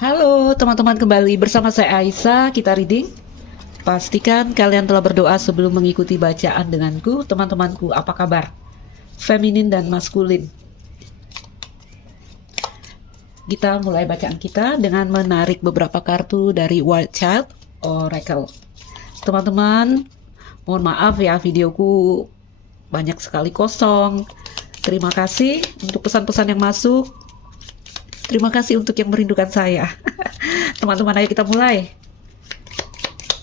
Halo teman-teman, kembali bersama saya Aisyah, kita reading. Pastikan kalian telah berdoa sebelum mengikuti bacaan denganku. Teman-temanku, apa kabar? Feminin dan maskulin. Kita mulai bacaan kita dengan menarik beberapa kartu dari Wild Child Oracle. Teman-teman, mohon maaf ya, videoku banyak sekali kosong. Terima kasih untuk pesan-pesan yang masuk. Terima kasih untuk yang merindukan saya. Teman-teman, ayo kita mulai.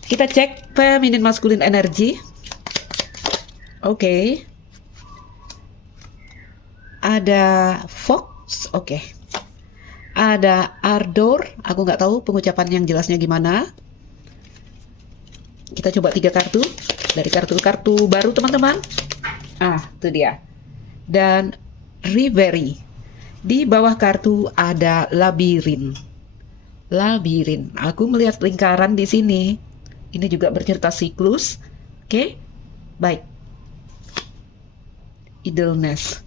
Kita cek feminin maskulin energi. Oke. Ada fox, oke. Ada ardor, aku nggak tahu pengucapan yang jelasnya gimana. Kita coba 3 kartu dari kartu-kartu baru, teman-teman. Itu dia. Dan reverie. Di bawah kartu ada labirin. Labirin. Aku melihat lingkaran di sini. Ini juga bercerita siklus. Oke. Baik. Idleness.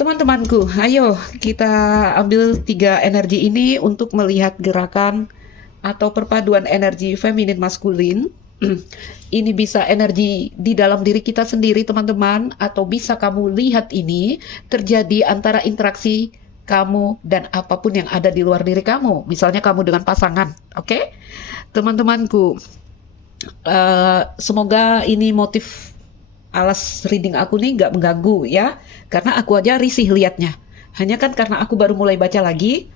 Teman-temanku, ayo kita ambil 3 energi ini untuk melihat gerakan atau perpaduan energi feminin maskulin. Ini bisa energi di dalam diri kita sendiri, teman-teman, atau bisa kamu lihat ini terjadi antara interaksi kamu dan apapun yang ada di luar diri kamu. Misalnya kamu dengan pasangan, oke? Teman-temanku, semoga ini motif alas reading aku nih nggak mengganggu ya, karena aku aja risih liatnya. Hanya kan karena aku baru mulai baca lagi.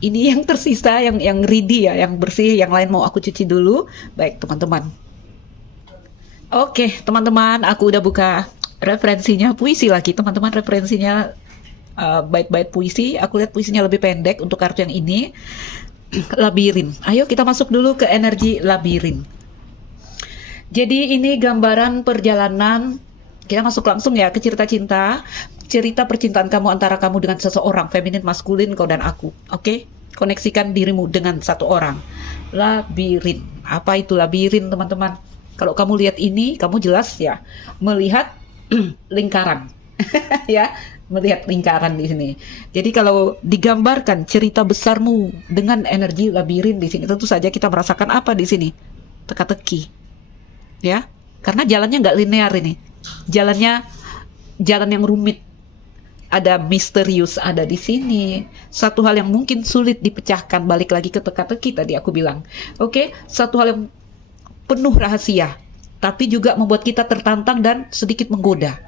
Ini yang tersisa, yang ready ya, yang bersih, yang lain mau aku cuci dulu. Baik, teman-teman. Oke, teman-teman, aku udah buka referensinya, puisi lagi, teman-teman. Referensinya bait-bait puisi. Aku lihat puisinya lebih pendek untuk kartu yang ini. Labirin. Ayo kita masuk dulu ke energi labirin. Jadi ini gambaran perjalanan. Kita masuk langsung ya ke cerita cinta. Cerita percintaan kamu antara kamu dengan seseorang, feminin, maskulin, kau dan aku. Oke? Koneksikan dirimu dengan satu orang. Labirin. Apa itu labirin, teman-teman? Kalau kamu lihat ini, kamu jelas ya melihat lingkaran. Ya, melihat lingkaran di sini. Jadi kalau digambarkan cerita besarmu dengan energi labirin di sini, tentu saja kita merasakan apa di sini? Teka-teki. Ya. Karena jalannya nggak linear ini. Jalan yang rumit. Ada misterius ada di sini. Satu hal yang mungkin sulit dipecahkan, balik lagi ke teka-teki tadi aku bilang. Oke, satu hal yang penuh rahasia, tapi juga membuat kita tertantang dan sedikit menggoda.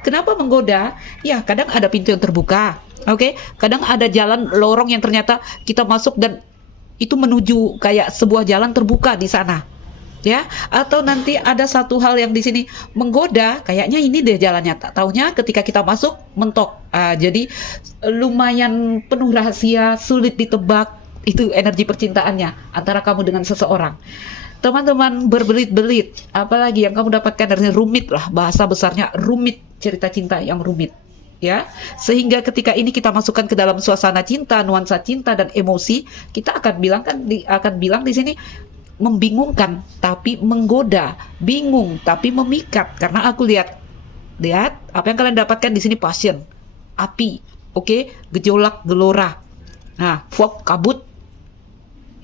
Kenapa menggoda? Ya, kadang ada pintu yang terbuka. Oke, kadang ada jalan lorong yang ternyata kita masuk dan itu menuju kayak sebuah jalan terbuka di sana. Ya, atau nanti ada satu hal yang di sini menggoda, kayaknya ini deh jalannya, tak taunya ketika kita masuk mentok. Jadi lumayan penuh rahasia, sulit ditebak. Itu energi percintaannya antara kamu dengan seseorang. Teman-teman, berbelit-belit, apalagi yang kamu dapatkan dari rumit lah, bahasa besarnya rumit, cerita cinta yang rumit. Ya, sehingga ketika ini kita masukkan ke dalam suasana cinta, nuansa cinta dan emosi, kita akan bilang di sini membingungkan tapi menggoda, bingung tapi memikat. Karena aku lihat apa yang kalian dapatkan di sini, passion, api, oke, gejolak, gelora. Fog, kabut.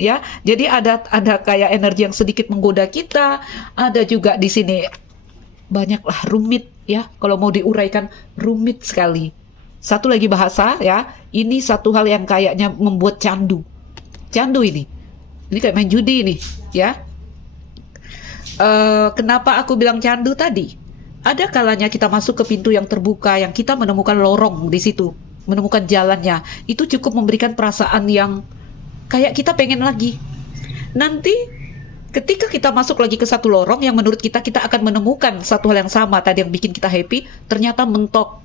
Ya, jadi ada kayak energi yang sedikit menggoda kita. Ada juga di sini banyaklah rumit ya. Kalau mau diuraikan, rumit sekali. Satu lagi bahasa ya. Ini satu hal yang kayaknya membuat candu. Candu ini. Ini kayak main judi nih, ya. Kenapa aku bilang candu tadi? Ada kalanya kita masuk ke pintu yang terbuka, yang kita menemukan lorong di situ, menemukan jalannya. Itu cukup memberikan perasaan yang kayak kita pengen lagi. Nanti ketika kita masuk lagi ke satu lorong yang menurut kita akan menemukan satu hal yang sama tadi yang bikin kita happy, ternyata mentok.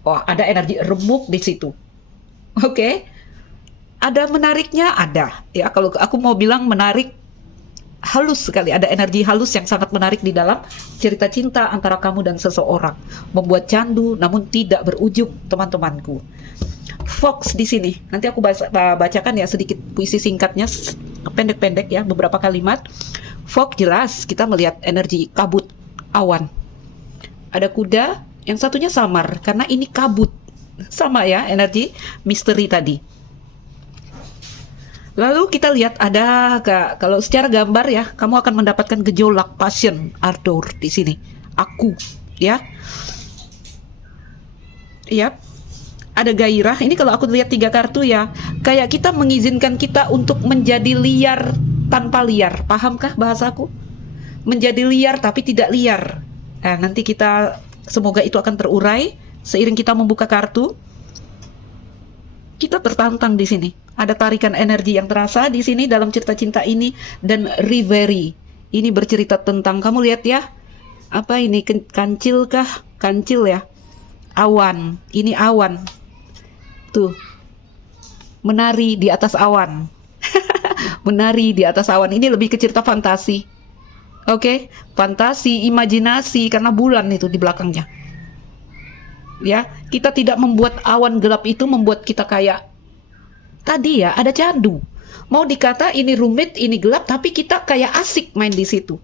Wah, ada energi remuk di situ. Oke. Ada menariknya, ada ya. Kalau aku mau bilang menarik, halus sekali, ada energi halus yang sangat menarik di dalam cerita cinta antara kamu dan seseorang, membuat candu namun tidak berujung, teman-temanku. Fox di sini, nanti aku bacakan ya sedikit puisi singkatnya, pendek-pendek ya, beberapa kalimat. Fox jelas kita melihat energi kabut, awan. Ada kuda, yang satunya samar karena ini kabut, sama ya energi misteri tadi. Lalu kita lihat ada kalau secara gambar ya, kamu akan mendapatkan gejolak, passion, ardor di sini. Aku, ya. Yap. Ada gairah. Ini kalau aku lihat 3 kartu ya, kayak kita mengizinkan kita untuk menjadi liar tanpa liar. Pahamkah bahasaku? Menjadi liar tapi tidak liar. Nah, nanti kita semoga itu akan terurai seiring kita membuka kartu. Kita tertantang di sini. Ada tarikan energi yang terasa di sini dalam cerita cinta ini, dan Reverie. Ini bercerita tentang, kamu lihat ya. Apa ini? Kancil kah? Kancil ya. Awan. Ini awan. Tuh. Menari di atas awan. Menari di atas awan. Ini lebih ke cerita fantasi. Oke, fantasi, imajinasi, karena bulan itu di belakangnya. Ya, kita tidak membuat awan gelap itu membuat kita kayak tadi ya, ada candu. Mau dikata ini rumit, ini gelap, tapi kita kayak asik main di situ.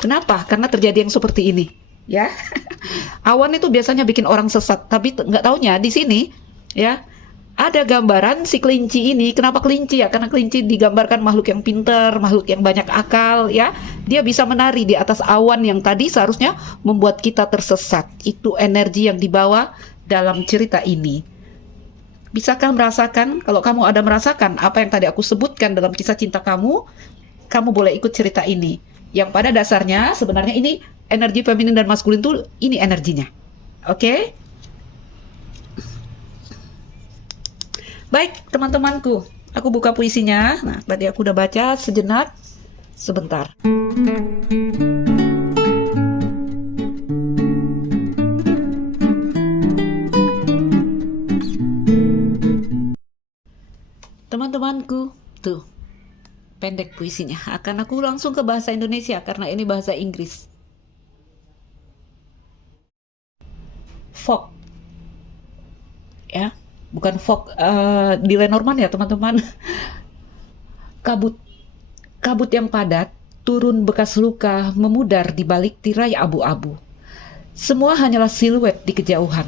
Kenapa? Karena terjadi yang seperti ini, ya. Awan itu biasanya bikin orang sesat, tapi nggak taunya di sini, ya. Ada gambaran si kelinci ini. Kenapa kelinci ya? Karena kelinci digambarkan makhluk yang pintar, makhluk yang banyak akal, ya. Dia bisa menari di atas awan yang tadi seharusnya membuat kita tersesat. Itu energi yang dibawa dalam cerita ini. Bisakah merasakan? Kalau kamu ada merasakan apa yang tadi aku sebutkan dalam kisah cinta kamu, kamu boleh ikut cerita ini. Yang pada dasarnya sebenarnya ini energi feminin dan maskulin tuh ini energinya. Oke? Baik, teman-temanku, aku buka puisinya. Nah, tadi aku udah baca sejenak, sebentar. Teman-temanku, tuh, pendek puisinya. Akan aku langsung ke bahasa Indonesia karena ini bahasa Inggris. Fog, ya. Bukan fog di Lenormand ya teman-teman. Kabut. Kabut yang padat, turun bekas luka memudar di balik tirai abu-abu. Semua hanyalah siluet di kejauhan.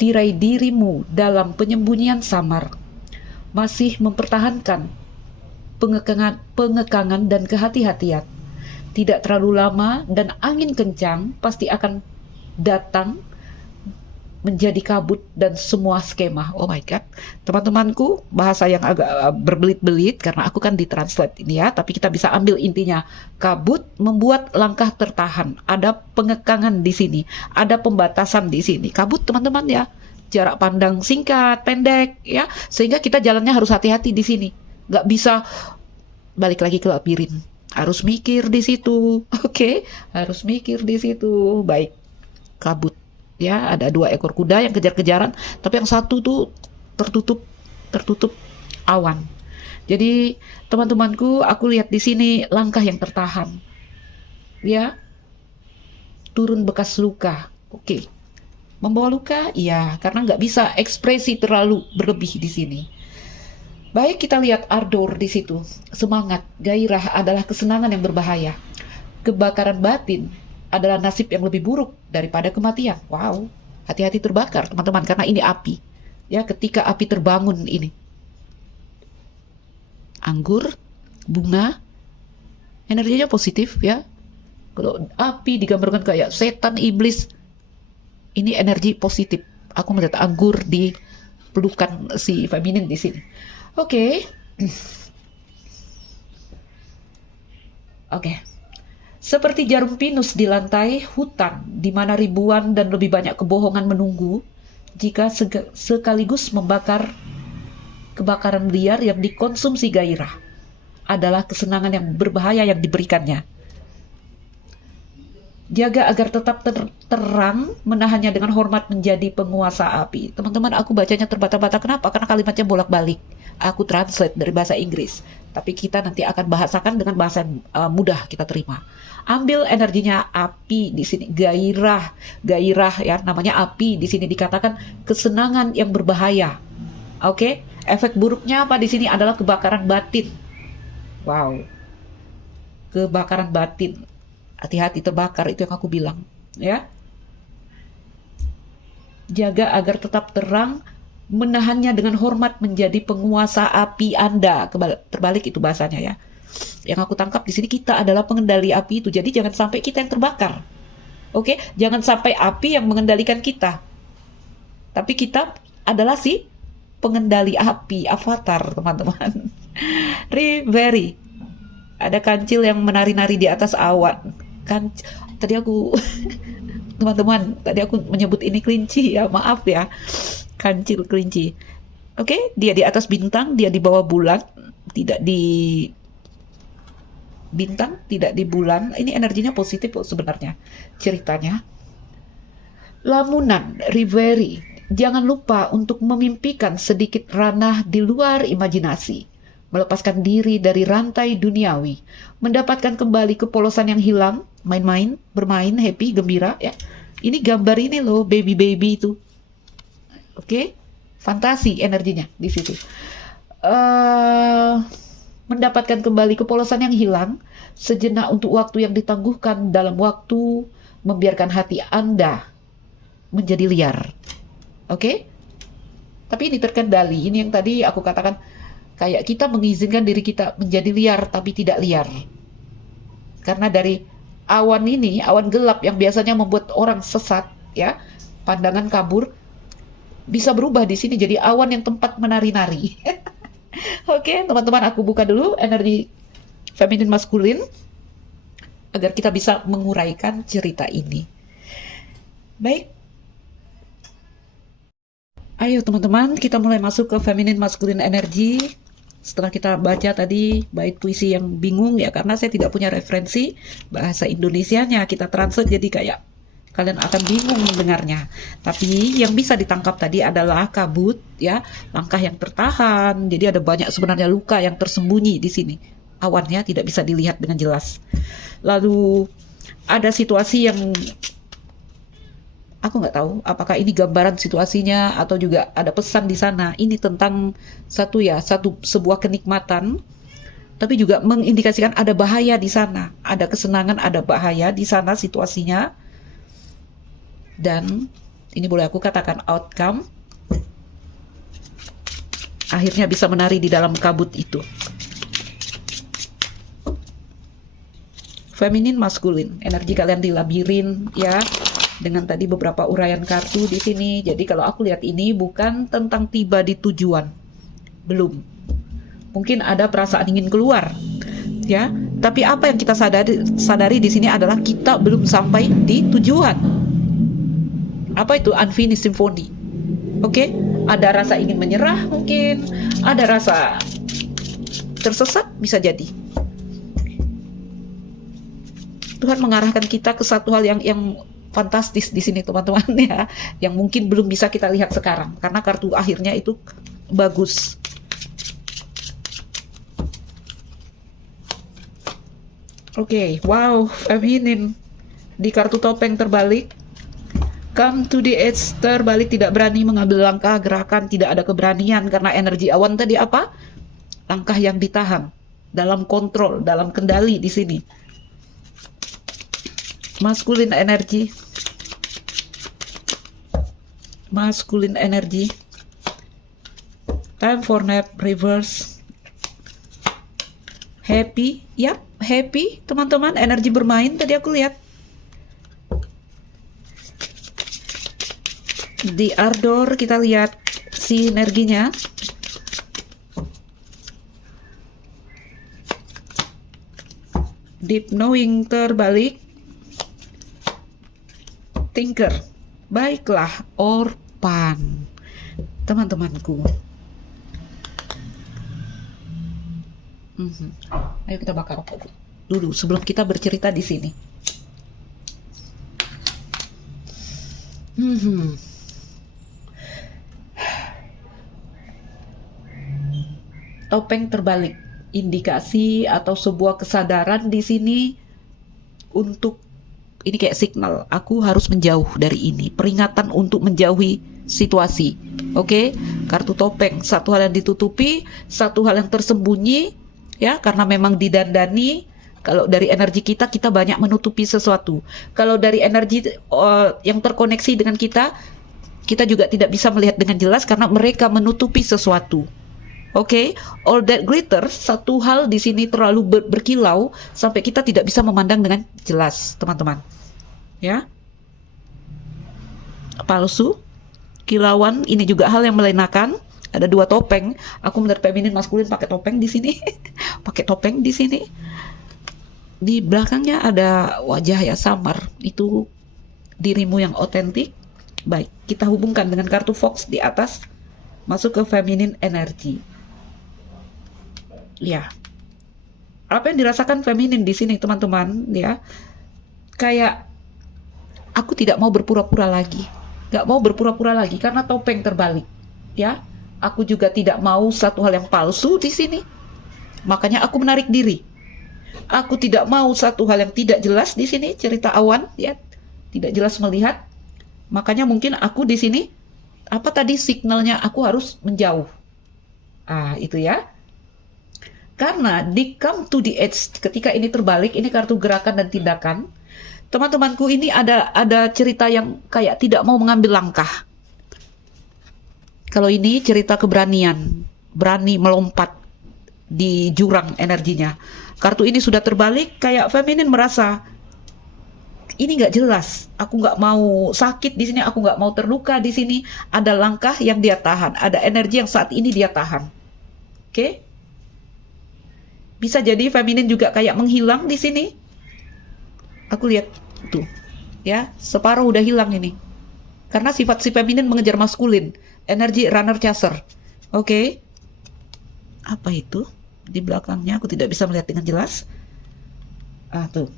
Tirai dirimu dalam penyembunyian samar masih mempertahankan pengekangan dan kehati-hatian. Tidak terlalu lama dan angin kencang pasti akan datang menjadi kabut dan semua skema. Oh my god, teman-temanku, bahasa yang agak berbelit-belit karena aku kan ditranslate ini ya, tapi kita bisa ambil intinya. Kabut membuat langkah tertahan, ada pengekangan di sini, ada pembatasan di sini. Kabut teman-teman ya, jarak pandang singkat, pendek ya, sehingga kita jalannya harus hati-hati di sini. Nggak bisa balik lagi ke labirin, harus mikir di situ. Oke, harus mikir di situ. Baik, kabut. Ya, ada 2 ekor kuda yang kejar-kejaran, tapi yang satu tuh tertutup awan. Jadi, teman-temanku, aku lihat di sini langkah yang tertahan. Ya, turun bekas luka. Oke. Membawa luka? Iya, karena nggak bisa ekspresi terlalu berlebih di sini. Baik, kita lihat ardor di situ. Semangat, gairah adalah kesenangan yang berbahaya. Kebakaran batin adalah nasib yang lebih buruk daripada kematian. Wow, hati-hati terbakar teman-teman, karena ini api. Ya, ketika api terbangun ini. Anggur, bunga, energinya positif ya. Kalau api digambarkan kayak setan, iblis, ini energi positif. Aku melihat anggur di pelukan si feminin di sini. Oke. Oke. Seperti jarum pinus di lantai hutan, di mana ribuan dan lebih banyak kebohongan menunggu, jika sekaligus membakar kebakaran liar yang dikonsumsi gairah, adalah kesenangan yang berbahaya yang diberikannya. Jaga agar tetap terang, menahannya dengan hormat menjadi penguasa api. Teman-teman, aku bacanya terbata-bata. Kenapa? Karena kalimatnya bolak-balik. Aku translate dari bahasa Inggris. Tapi kita nanti akan bahasakan dengan bahasa yang mudah kita terima. Ambil energinya api di sini, gairah ya, namanya api di sini dikatakan kesenangan yang berbahaya. Oke, efek buruknya apa di sini adalah kebakaran batin. Wow, kebakaran batin. Hati-hati terbakar, itu yang aku bilang, ya. Jaga agar tetap terang, menahannya dengan hormat menjadi penguasa api Anda. Terbalik itu bahasanya ya. Yang aku tangkap di sini, kita adalah pengendali api itu. Jadi jangan sampai kita yang terbakar. Oke, jangan sampai api yang mengendalikan kita. Tapi kita adalah si pengendali api, avatar, teman-teman. Very. Ada kancil yang menari-nari di atas awan. Tadi aku teman-teman, tadi aku menyebut ini kelinci ya, maaf ya. Kancil kelinci. Oke, dia di atas bintang, dia di bawah bulan, tidak di bintang, tidak di bulan. Ini energinya positif sebenarnya ceritanya. Lamunan, Riveri, jangan lupa untuk memimpikan sedikit ranah di luar imajinasi, melepaskan diri dari rantai duniawi, mendapatkan kembali kepolosan yang hilang, main-main, bermain, happy, gembira ya. Ini gambar ini loh, baby itu. Oke, fantasi energinya di situ. Mendapatkan kembali kepolosan yang hilang, sejenak untuk waktu yang ditangguhkan dalam waktu, membiarkan hati Anda menjadi liar. Oke? Tapi ini terkendali. Ini yang tadi aku katakan, kayak kita mengizinkan diri kita menjadi liar tapi tidak liar. Karena dari awan ini, awan gelap yang biasanya membuat orang sesat, ya, pandangan kabur, bisa berubah di sini jadi awan yang tempat menari-nari. Oke, teman-teman, aku buka dulu energi feminin maskulin agar kita bisa menguraikan cerita ini. Baik. Ayo teman-teman, kita mulai masuk ke feminin maskulin energi. Setelah kita baca tadi bait puisi yang bingung ya, karena saya tidak punya referensi bahasa Indonesianya, kita translate jadi kayak kalian akan bingung mendengarnya. Tapi yang bisa ditangkap tadi adalah kabut ya, langkah yang tertahan. Jadi ada banyak sebenarnya luka yang tersembunyi di sini. Awannya tidak bisa dilihat dengan jelas. Lalu ada situasi yang aku nggak tahu apakah ini gambaran situasinya atau juga ada pesan di sana. Ini tentang sebuah kenikmatan, tapi juga mengindikasikan ada bahaya di sana, ada kesenangan, ada bahaya di sana situasinya. Dan ini boleh aku katakan outcome, akhirnya bisa menari di dalam kabut itu. Feminin maskulin, energi kalian di labirin ya, dengan tadi beberapa uraian kartu di sini. Jadi kalau aku lihat ini bukan tentang tiba di tujuan, belum. Mungkin ada perasaan ingin keluar, ya. Tapi apa yang kita sadari di sini adalah kita belum sampai di tujuan. Apa itu unfinished symphony? Oke, ada rasa ingin menyerah mungkin, ada rasa tersesat bisa jadi. Tuhan mengarahkan kita ke satu hal yang fantastis di sini teman-teman ya, yang mungkin belum bisa kita lihat sekarang karena kartu akhirnya itu bagus. Oke, wow, feminin di kartu topeng terbalik. Come to the edge terbalik, tidak berani mengambil langkah, gerakan, tidak ada keberanian karena energi awan tadi apa? Langkah yang ditahan, dalam kontrol, dalam kendali di sini. Maskulin energi. Maskulin energi. Time for nap reverse. Happy, yap, happy teman-teman, energi bermain tadi aku lihat. Di ardor kita lihat sinerginya. Deep knowing terbalik. Thinker. Baiklah, Orpan. Teman-temanku. Ayo kita bakar rokok dulu sebelum kita bercerita di sini. Topeng terbalik, indikasi atau sebuah kesadaran di sini untuk ini kayak signal, aku harus menjauh dari ini, peringatan untuk menjauhi situasi. Oke, kartu topeng, satu hal yang ditutupi, satu hal yang tersembunyi, ya, karena memang didandani. Kalau dari energi kita banyak menutupi sesuatu. Kalau dari energi yang terkoneksi dengan kita, Kita juga tidak bisa melihat dengan jelas karena mereka menutupi sesuatu. Oke, all that glitter, satu hal di sini terlalu berkilau sampai kita tidak bisa memandang dengan jelas, teman-teman. Ya, palsu, kilauan, ini juga hal yang melenakan. Ada dua topeng. Aku melihat feminin maskulin pakai topeng di sini, pakai topeng di sini. Di belakangnya ada wajah ya samar. Itu dirimu yang otentik. Baik, kita hubungkan dengan kartu Fox di atas, masuk ke feminine energy. Ya, apa yang dirasakan feminin di sini, teman-teman? Ya, kayak aku tidak mau berpura-pura lagi, gak mau berpura-pura lagi karena topeng terbalik. Ya, aku juga tidak mau satu hal yang palsu di sini. Makanya aku menarik diri. Aku tidak mau satu hal yang tidak jelas di sini, cerita awan, ya, tidak jelas melihat. Makanya mungkin aku di sini, apa tadi signalnya aku harus menjauh. Itu ya. Karena di come to the edge, ketika ini terbalik, ini kartu gerakan dan tindakan. Teman-temanku, ini ada cerita yang kayak tidak mau mengambil langkah. Kalau ini cerita keberanian, berani melompat di jurang energinya. Kartu ini sudah terbalik, kayak feminin merasa ini nggak jelas, aku nggak mau sakit di sini, aku nggak mau terluka di sini. Ada langkah yang dia tahan, ada energi yang saat ini dia tahan. Oke? Bisa jadi feminin juga kayak menghilang di sini. Aku lihat tuh, ya, separuh udah hilang ini. Karena sifat si feminin mengejar maskulin, energi runner chaser. Oke? Apa itu? Di belakangnya aku tidak bisa melihat dengan jelas. Tuh.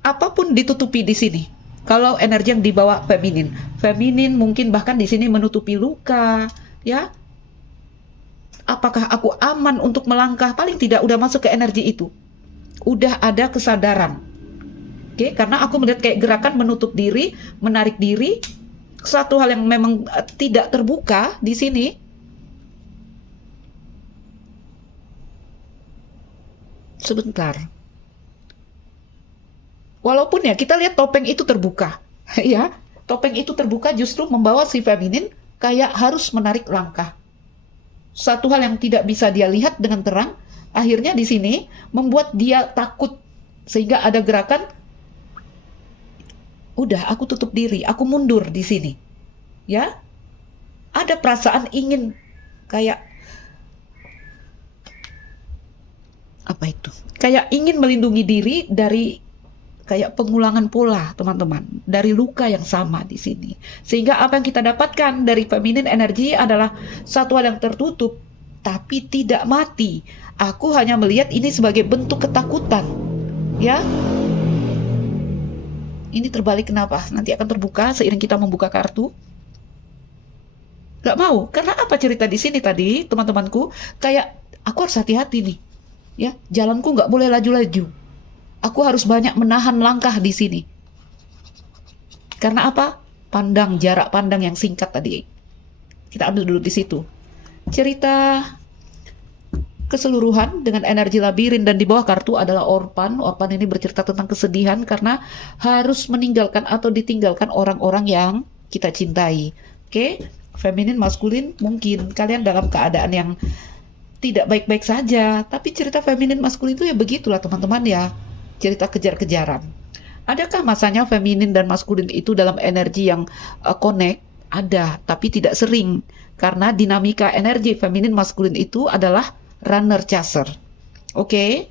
Apapun ditutupi di sini. Kalau energi yang dibawa feminin mungkin bahkan di sini menutupi luka, ya. Apakah aku aman untuk melangkah? Paling tidak udah masuk ke energi itu. Udah ada kesadaran. Oke, karena aku melihat kayak gerakan menutup diri, menarik diri, satu hal yang memang tidak terbuka di sini. Sebentar. Walaupun ya kita lihat topeng itu terbuka, ya, topeng itu terbuka justru membawa si feminin kayak harus menarik langkah. Satu hal yang tidak bisa dia lihat dengan terang, akhirnya di sini membuat dia takut sehingga ada gerakan. Udah, aku tutup diri, aku mundur di sini, ya. Ada perasaan ingin kayak apa itu? Kayak ingin melindungi diri dari kayak pengulangan pola, teman-teman, dari luka yang sama di sini. Sehingga apa yang kita dapatkan dari feminin energi adalah satu hal yang tertutup, tapi tidak mati. Aku hanya melihat ini sebagai bentuk ketakutan, ya. Ini terbalik kenapa? Nanti akan terbuka seiring kita membuka kartu. Gak mau, karena apa cerita di sini tadi, teman-temanku? Kayak aku harus hati-hati nih, ya. Jalanku nggak boleh laju-laju. Aku harus banyak menahan langkah di sini. Karena apa? Jarak pandang yang singkat tadi. Kita ambil dulu di situ. Cerita keseluruhan dengan energi labirin dan di bawah kartu adalah Orpan. Orpan ini bercerita tentang kesedihan karena harus meninggalkan atau ditinggalkan orang-orang yang kita cintai. Oke? Feminin, maskulin, mungkin kalian dalam keadaan yang tidak baik-baik saja. Tapi cerita feminin, maskulin itu ya begitulah teman-teman ya. Cerita kejar-kejaran. Adakah masanya feminin dan maskulin itu dalam energi yang connect? Ada, tapi tidak sering. Karena dinamika energi feminin maskulin itu adalah runner chaser. Oke?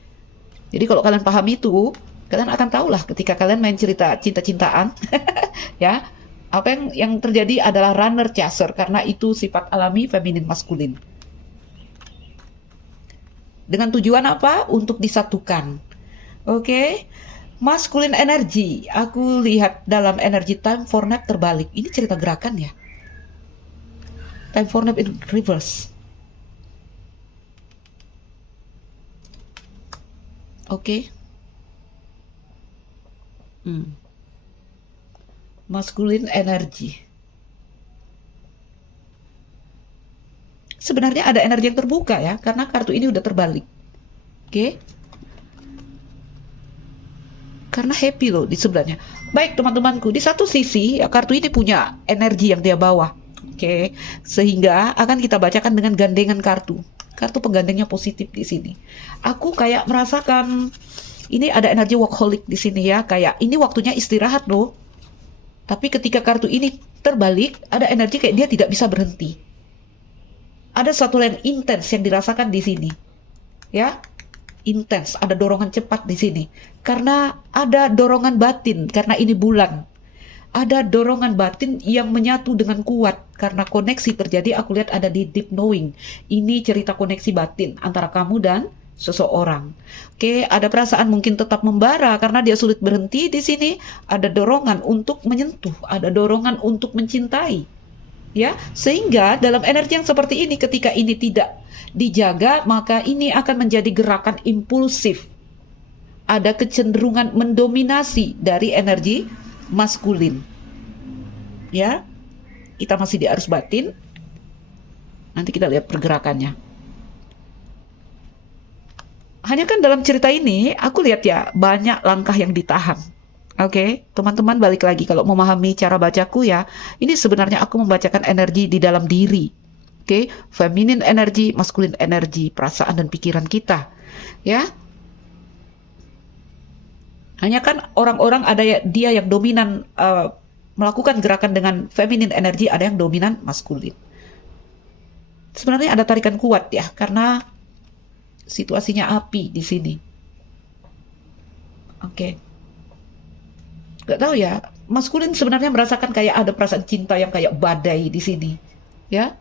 Jadi kalau kalian paham itu, kalian akan tahulah ketika kalian main cerita cinta-cintaan, ya, apa yang terjadi adalah runner chaser karena itu sifat alami feminin maskulin. Dengan tujuan apa? Untuk disatukan. Oke, maskulin energi. Aku lihat dalam energi time for nap terbalik. Ini cerita gerakan ya. Time for nap in reverse. Oke. Maskulin energi. Sebenarnya ada energi yang terbuka ya, karena kartu ini udah terbalik. Oke. karena happy loh di sebelahnya. Baik teman-temanku, di satu sisi ya, kartu ini punya energi yang dia bawa. Oke, sehingga akan kita bacakan dengan gandengan kartu. Kartu penggandengnya positif di sini. Aku kayak merasakan ini ada energi workaholic di sini ya, kayak ini waktunya istirahat loh. Tapi ketika kartu ini terbalik, ada energi kayak dia tidak bisa berhenti. Ada satu yang intens yang dirasakan di sini. Ya, intens, ada dorongan cepat di sini. Karena ada dorongan batin, karena ini bulan. Ada dorongan batin yang menyatu dengan kuat karena koneksi terjadi. Aku lihat ada di deep knowing. Ini cerita koneksi batin antara kamu dan seseorang. Oke, ada perasaan mungkin tetap membara karena dia sulit berhenti di sini. Ada dorongan untuk menyentuh, ada dorongan untuk mencintai. Ya, sehingga dalam energi yang seperti ini, ketika ini tidak dijaga, maka ini akan menjadi gerakan impulsif. Ada kecenderungan mendominasi dari energi maskulin. Ya, kita masih di arus batin. Nanti kita lihat pergerakannya. Hanya kan dalam cerita ini, aku lihat ya banyak langkah yang ditahan. Oke, teman-teman balik lagi kalau memahami cara bacaku ya. Ini sebenarnya aku membacakan energi di dalam diri. Oke, feminin energi, maskulin energi, perasaan dan pikiran kita. Ya. Hanya kan orang-orang ada dia yang dominan melakukan gerakan dengan feminin energi, ada yang dominan maskulin. Sebenarnya ada tarikan kuat ya, karena situasinya api di sini. Oke. Gak tahu ya, maskulin sebenarnya merasakan kayak ada perasaan cinta yang kayak badai di sini. Ya.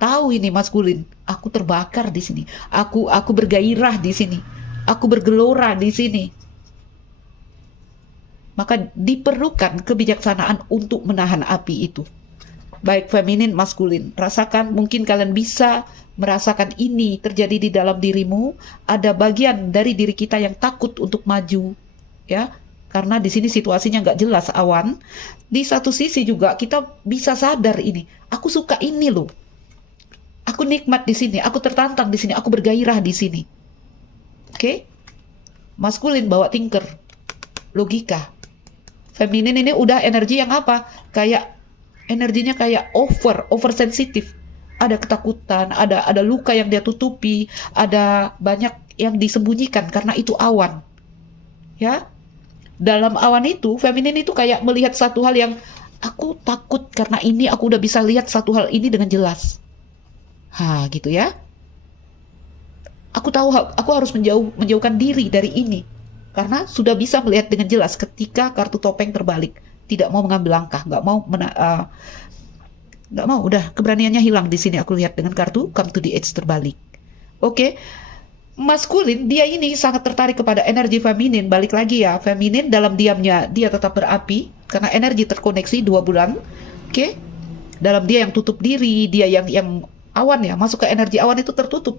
Tahu ini maskulin, aku terbakar di sini. Aku bergairah di sini. Aku bergelora di sini. Maka diperlukan kebijaksanaan untuk menahan api itu. Baik feminin, maskulin. Rasakan, mungkin kalian bisa merasakan ini terjadi di dalam dirimu. Ada bagian dari diri kita yang takut untuk maju. Ya, karena di sini situasinya nggak jelas awan. Di satu sisi juga kita bisa sadar ini. Aku suka ini loh. Aku nikmat di sini. Aku tertantang di sini. Aku bergairah di sini. Oke? Maskulin bawa thinker. Logika. Feminin ini udah energi yang apa? Kayak energinya kayak oversensitif. Ada ketakutan, ada luka yang dia tutupi, ada banyak yang disembunyikan karena itu awan. Ya. Dalam awan itu, feminin itu kayak melihat satu hal yang aku takut karena ini aku udah bisa lihat satu hal ini dengan jelas. Gitu ya. Aku tahu aku harus menjauhkan diri dari ini. Karena sudah bisa melihat dengan jelas ketika kartu topeng terbalik. Tidak mau mengambil langkah, nggak mau, udah keberaniannya hilang di sini. Aku lihat dengan kartu come to the edge terbalik. Oke, maskulin dia ini sangat tertarik kepada energi feminin. Balik lagi ya, feminin dalam diamnya dia tetap berapi karena energi terkoneksi 2 bulan. Oke, dalam dia yang tutup diri, dia yang awan ya, masuk ke energi awan itu tertutup.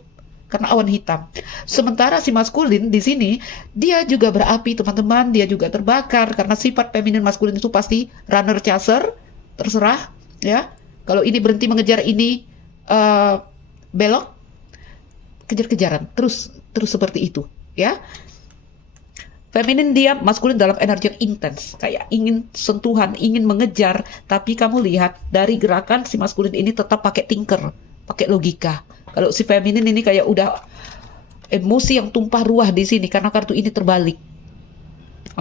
Karena awan hitam. Sementara si maskulin di sini dia juga berapi teman-teman, dia juga terbakar karena sifat feminin maskulin itu pasti runner chaser, terserah ya. Kalau ini berhenti mengejar ini belok, kejar-kejaran, terus seperti itu ya. Feminin diam, maskulin dalam energi yang intens, kayak ingin sentuhan, ingin mengejar, tapi kamu lihat dari gerakan si maskulin ini tetap pakai thinker, pakai logika. Kalau si feminin ini kayak udah emosi yang tumpah ruah di sini karena kartu ini terbalik.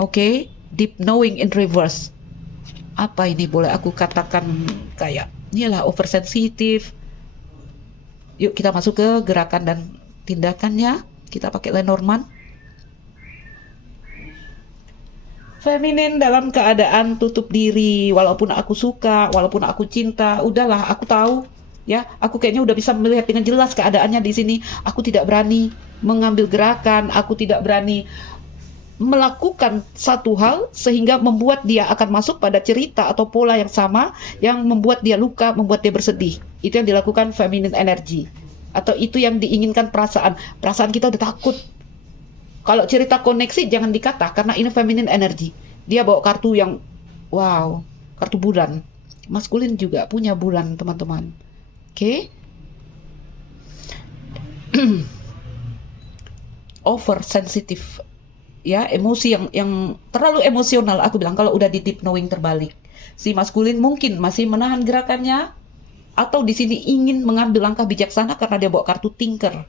Oke, deep knowing in reverse. Apa ini boleh aku katakan kayak inilah oversensitif. Yuk kita masuk ke gerakan dan tindakannya. Kita pakai Lenormand. Feminin dalam keadaan tutup diri, walaupun aku suka, walaupun aku cinta, udahlah aku tahu. Ya, aku kayaknya udah bisa melihat dengan jelas keadaannya di sini. Aku tidak berani mengambil gerakan, aku tidak berani melakukan satu hal sehingga membuat dia akan masuk pada cerita atau pola yang sama yang membuat dia luka, membuat dia bersedih. Itu yang dilakukan feminine energy. Atau itu yang diinginkan perasaan. Perasaan kita udah takut. Kalau cerita koneksi jangan dikata karena ini feminine energy. Dia bawa kartu yang wow, kartu bulan. Maskulin juga punya bulan, teman-teman. Oke. Oversensitif. ya, emosi yang terlalu emosional. Aku bilang kalau udah di deep knowing terbalik, si maskulin mungkin masih menahan gerakannya, atau di sini ingin mengambil langkah bijaksana karena dia bawa kartu tinker,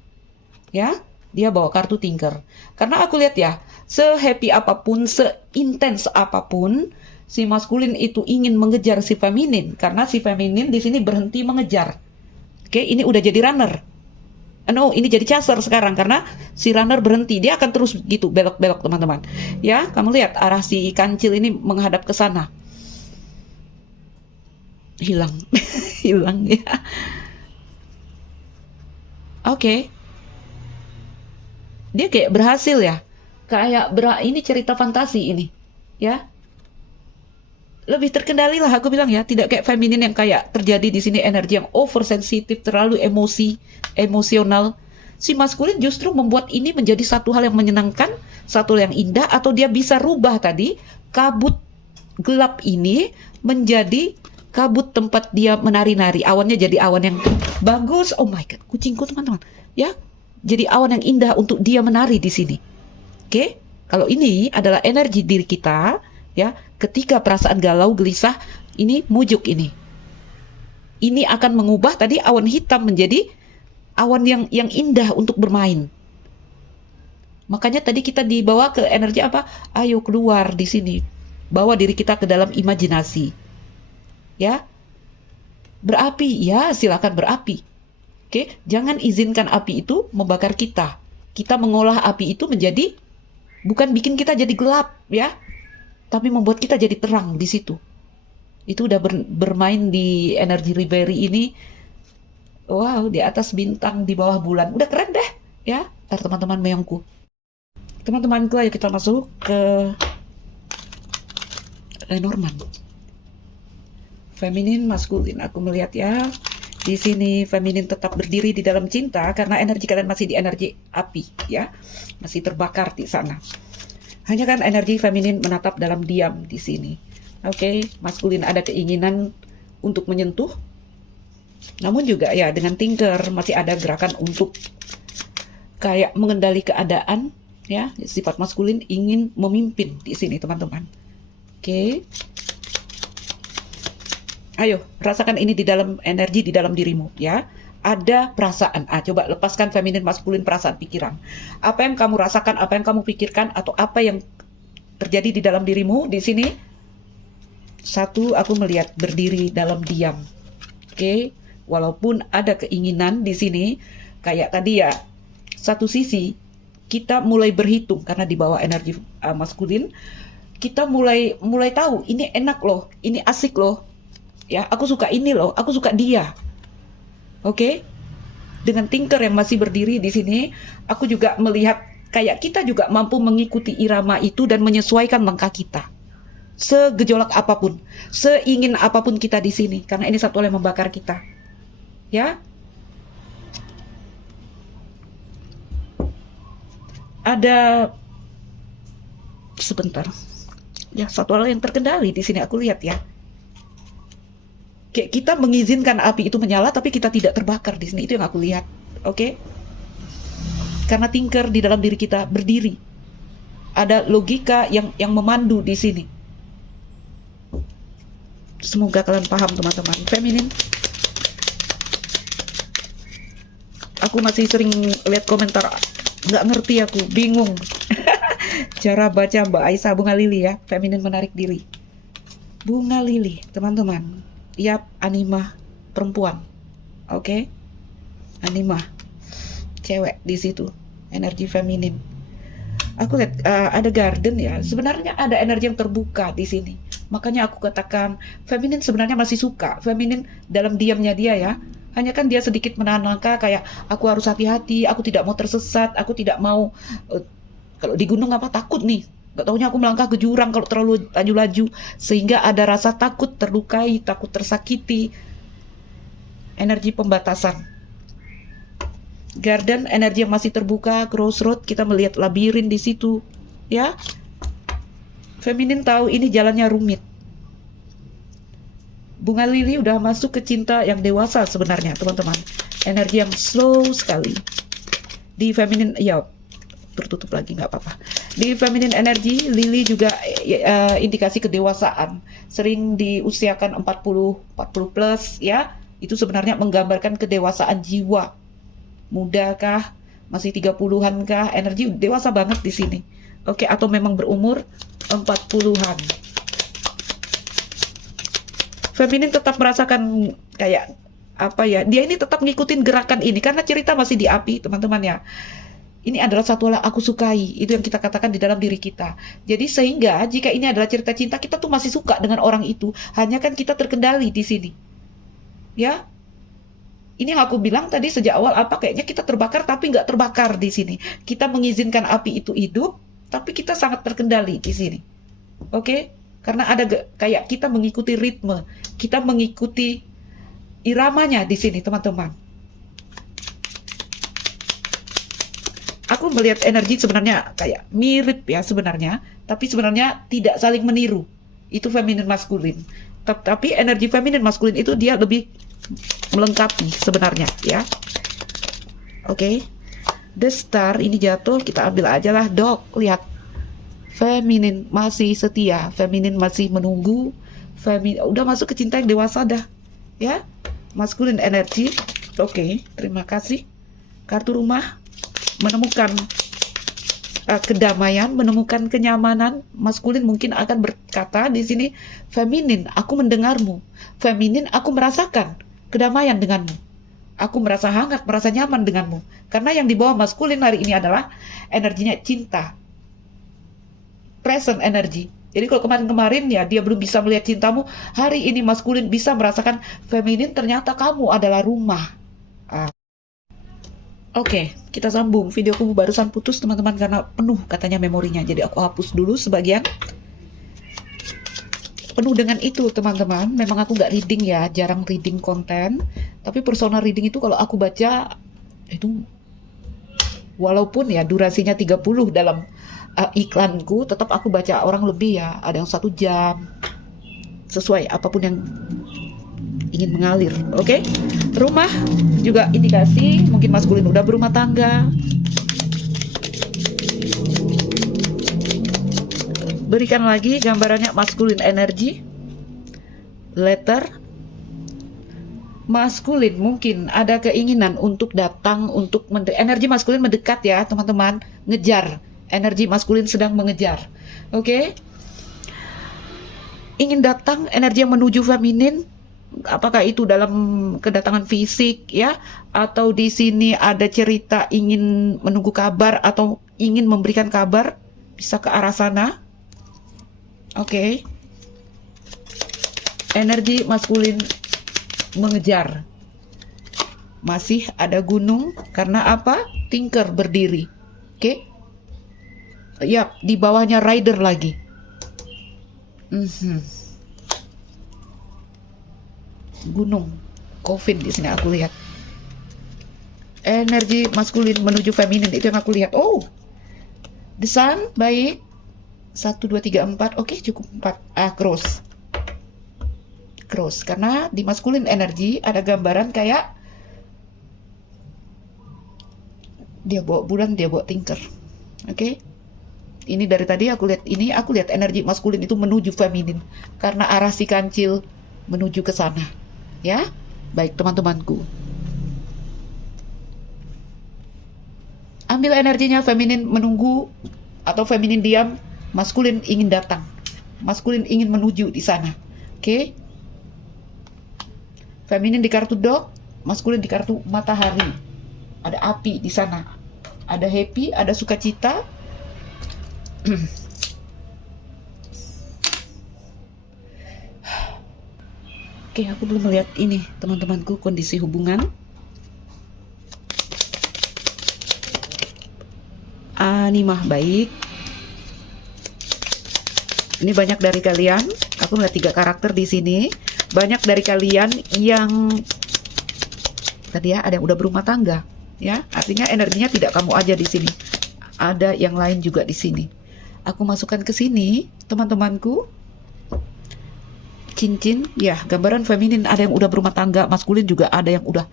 ya, dia bawa kartu tinker. Karena aku lihat ya, se-happy apapun, se-intens apapun, si maskulin itu ingin mengejar si feminin, karena si feminin di sini berhenti mengejar. Oke, ini udah jadi runner. No, ini jadi chaser sekarang karena si runner berhenti. Dia akan terus gitu belok-belok, teman-teman. Ya, kamu lihat arah si kancil ini menghadap ke sana. Hilang. Hilang ya. Oke. Dia kayak berhasil ya. Kayak ini cerita fantasi ini. Ya. Lebih terkendali lah, aku bilang ya, tidak kayak feminin yang kayak terjadi di sini energi yang oversensitif, terlalu emosional. Si maskulin justru membuat ini menjadi satu hal yang menyenangkan, satu hal yang indah, atau dia bisa rubah tadi kabut gelap ini menjadi kabut tempat dia menari-nari. Awannya jadi awan yang bagus. Oh my god, kucingku teman-teman. Ya, jadi awan yang indah untuk dia menari di sini. Oke, kalau ini adalah energi diri kita, ya, ketika perasaan galau, gelisah, ini mujuk ini. Ini akan mengubah tadi awan hitam menjadi awan yang indah untuk bermain. Makanya tadi kita dibawa ke energi apa? Ayo keluar di sini. Bawa diri kita ke dalam imajinasi. Ya. Berapi, ya silakan berapi. Oke, jangan izinkan api itu membakar kita. Kita mengolah api itu menjadi bukan bikin kita jadi gelap, ya. Tapi membuat kita jadi terang di situ. Itu udah bermain di energi Riberi ini. Wow, di atas bintang, di bawah bulan. Udah keren deh, ya. Ntar teman-teman meongku. Teman-temanku, ayo kita masuk ke Lenormand. Feminin, maskulin. Aku melihat ya. Di sini feminin tetap berdiri di dalam cinta karena energi kalian masih di energi api, ya. Masih terbakar di sana. Hanya kan energi feminin menatap dalam diam di sini. Oke, maskulin ada keinginan untuk menyentuh. Namun juga ya dengan tinker masih ada gerakan untuk kayak mengendali keadaan, ya. Sifat maskulin ingin memimpin di sini, teman-teman. Oke. Ayo, rasakan ini di dalam energi di dalam dirimu, ya. Ada perasaan. Coba lepaskan feminin, maskulin, perasaan, pikiran. Apa yang kamu rasakan, apa yang kamu pikirkan, atau apa yang terjadi di dalam dirimu di sini. Satu, aku melihat berdiri dalam diam. Oke, walaupun ada keinginan di sini, kayak tadi ya, satu sisi kita mulai berhitung karena di bawah energi maskulin, kita mulai tahu ini enak loh, ini asik loh. Ya, aku suka ini loh, aku suka dia. Oke, dengan tinker yang masih berdiri di sini, aku juga melihat kayak kita juga mampu mengikuti irama itu dan menyesuaikan langkah kita. Segejolak apapun, seingin apapun kita di sini, karena ini satu hal yang membakar kita. Ya, ada sebentar. Ya, satu hal yang terkendali di sini aku lihat ya. Kayak kita mengizinkan api itu menyala tapi kita tidak terbakar di sini, itu yang aku lihat. Oke? Karena tinker di dalam diri kita berdiri. Ada logika yang memandu di sini. Semoga kalian paham, teman-teman. Feminin. Aku masih sering lihat komentar, nggak ngerti aku, bingung. Cara baca Mbak Aisyah Bunga Lili ya. Feminin menarik diri. Bunga Lili, teman-teman. Yap, anima perempuan. Oke? Anima cewek di situ. Energi feminin. Aku lihat ada garden ya. Sebenarnya ada energi yang terbuka di sini. Makanya aku katakan feminin sebenarnya masih suka. Feminin dalam diamnya dia ya. Hanya kan dia sedikit menahan langkah kayak aku harus hati-hati, aku tidak mau tersesat, aku tidak mau kalau di gunung apa takut nih. Gak taunya aku melangkah ke jurang kalau terlalu laju-laju. Sehingga ada rasa takut terlukai, takut tersakiti. Energi pembatasan. Garden, energi yang masih terbuka. Crossroad, kita melihat labirin di situ. Ya. Feminin tahu ini jalannya rumit. Bunga Lili udah masuk ke cinta yang dewasa sebenarnya, teman-teman. Energi yang slow sekali. Di feminin, ya tertutup lagi, nggak apa-apa. Di feminine energy, Lily juga indikasi kedewasaan. Sering diusiakan 40 plus ya. Itu sebenarnya menggambarkan kedewasaan jiwa. Muda kah? Masih 30-an kah? Energi dewasa banget di sini. Oke, atau memang berumur 40-an. Feminin tetap merasakan kayak apa ya? Dia ini tetap ngikutin gerakan ini karena cerita masih di api, teman-teman ya. Ini adalah satu hal aku sukai, itu yang kita katakan di dalam diri kita. Jadi sehingga jika ini adalah cerita cinta, kita tuh masih suka dengan orang itu, hanya kan kita terkendali di sini. Ya, ini yang aku bilang tadi sejak awal, apa kayaknya kita terbakar tapi nggak terbakar di sini. Kita mengizinkan api itu hidup, tapi kita sangat terkendali di sini. Oke? Karena ada kayak kita mengikuti ritme, kita mengikuti iramanya di sini, teman-teman. Aku melihat energi sebenarnya kayak mirip ya sebenarnya, tapi sebenarnya tidak saling meniru. Itu feminin maskulin. Tapi energi feminin maskulin itu dia lebih melengkapi sebenarnya ya. Oke. The Star ini jatuh, kita ambil aja lah, Dok. Lihat. Feminin masih setia, feminin masih menunggu, feminin udah masuk ke cinta yang dewasa dah. Ya. Maskulin energi. Oke, terima kasih. Kartu rumah menemukan kedamaian, menemukan kenyamanan. Maskulin mungkin akan berkata di sini, feminin, aku mendengarmu. Feminin, aku merasakan kedamaian denganmu. Aku merasa hangat, merasa nyaman denganmu. Karena yang dibawa maskulin hari ini adalah energinya cinta. Present energy. Jadi kalau kemarin-kemarin ya dia belum bisa melihat cintamu, hari ini maskulin bisa merasakan feminin, ternyata kamu adalah rumah. Oke, kita sambung. Videoku barusan putus teman-teman karena penuh katanya memorinya. Jadi aku hapus dulu sebagian. Penuh dengan itu teman-teman. Memang aku nggak reading ya, jarang reading konten. Tapi personal reading itu kalau aku baca itu walaupun ya durasinya 30 dalam iklanku, tetap aku baca orang lebih ya. Ada yang 1 jam. Sesuai apapun yang ingin mengalir. Oke? Rumah juga indikasi mungkin maskulin udah berumah tangga. Berikan lagi gambarannya maskulin energi. Letter. Maskulin mungkin ada keinginan untuk datang, untuk energi maskulin mendekat ya teman-teman. Ngejar. Energi maskulin sedang mengejar. Oke? Ingin datang, energi yang menuju feminin. Apakah itu dalam kedatangan fisik ya, atau di sini ada cerita ingin menunggu kabar atau ingin memberikan kabar, bisa ke arah sana. Oke. Energi maskulin mengejar. Masih ada gunung karena apa? Tinker berdiri. Oke. Yap, di bawahnya rider lagi. Gunung, coffin di sini aku lihat. Energi maskulin menuju feminin itu yang aku lihat. Oh, the sun, baik. 1, 2, 3, 4. Oke, cukup 4. Cross. Cross, karena di maskulin energi ada gambaran kayak dia bawa bulan, dia bawa tinker. Oke. Ini dari tadi aku lihat ini, aku lihat energi maskulin itu menuju feminin karena arah si kancil menuju ke sana. Ya, baik teman-temanku. Ambil energinya, feminin menunggu atau feminin diam, maskulin ingin datang. Maskulin ingin menuju di sana. Oke. Feminin di kartu dog, maskulin di kartu matahari. Ada api di sana. Ada happy, ada sukacita. Oke, aku belum melihat ini teman-temanku, kondisi hubungan. Animah baik. Ini banyak dari kalian. Aku melihat 3 karakter di sini. Banyak dari kalian yang tadi ya ada yang udah berumah tangga, ya. Artinya energinya tidak kamu aja di sini. Ada yang lain juga di sini. Aku masukkan ke sini, teman-temanku. Cincin, ya, gambaran feminin ada yang udah berumah tangga, maskulin juga ada yang udah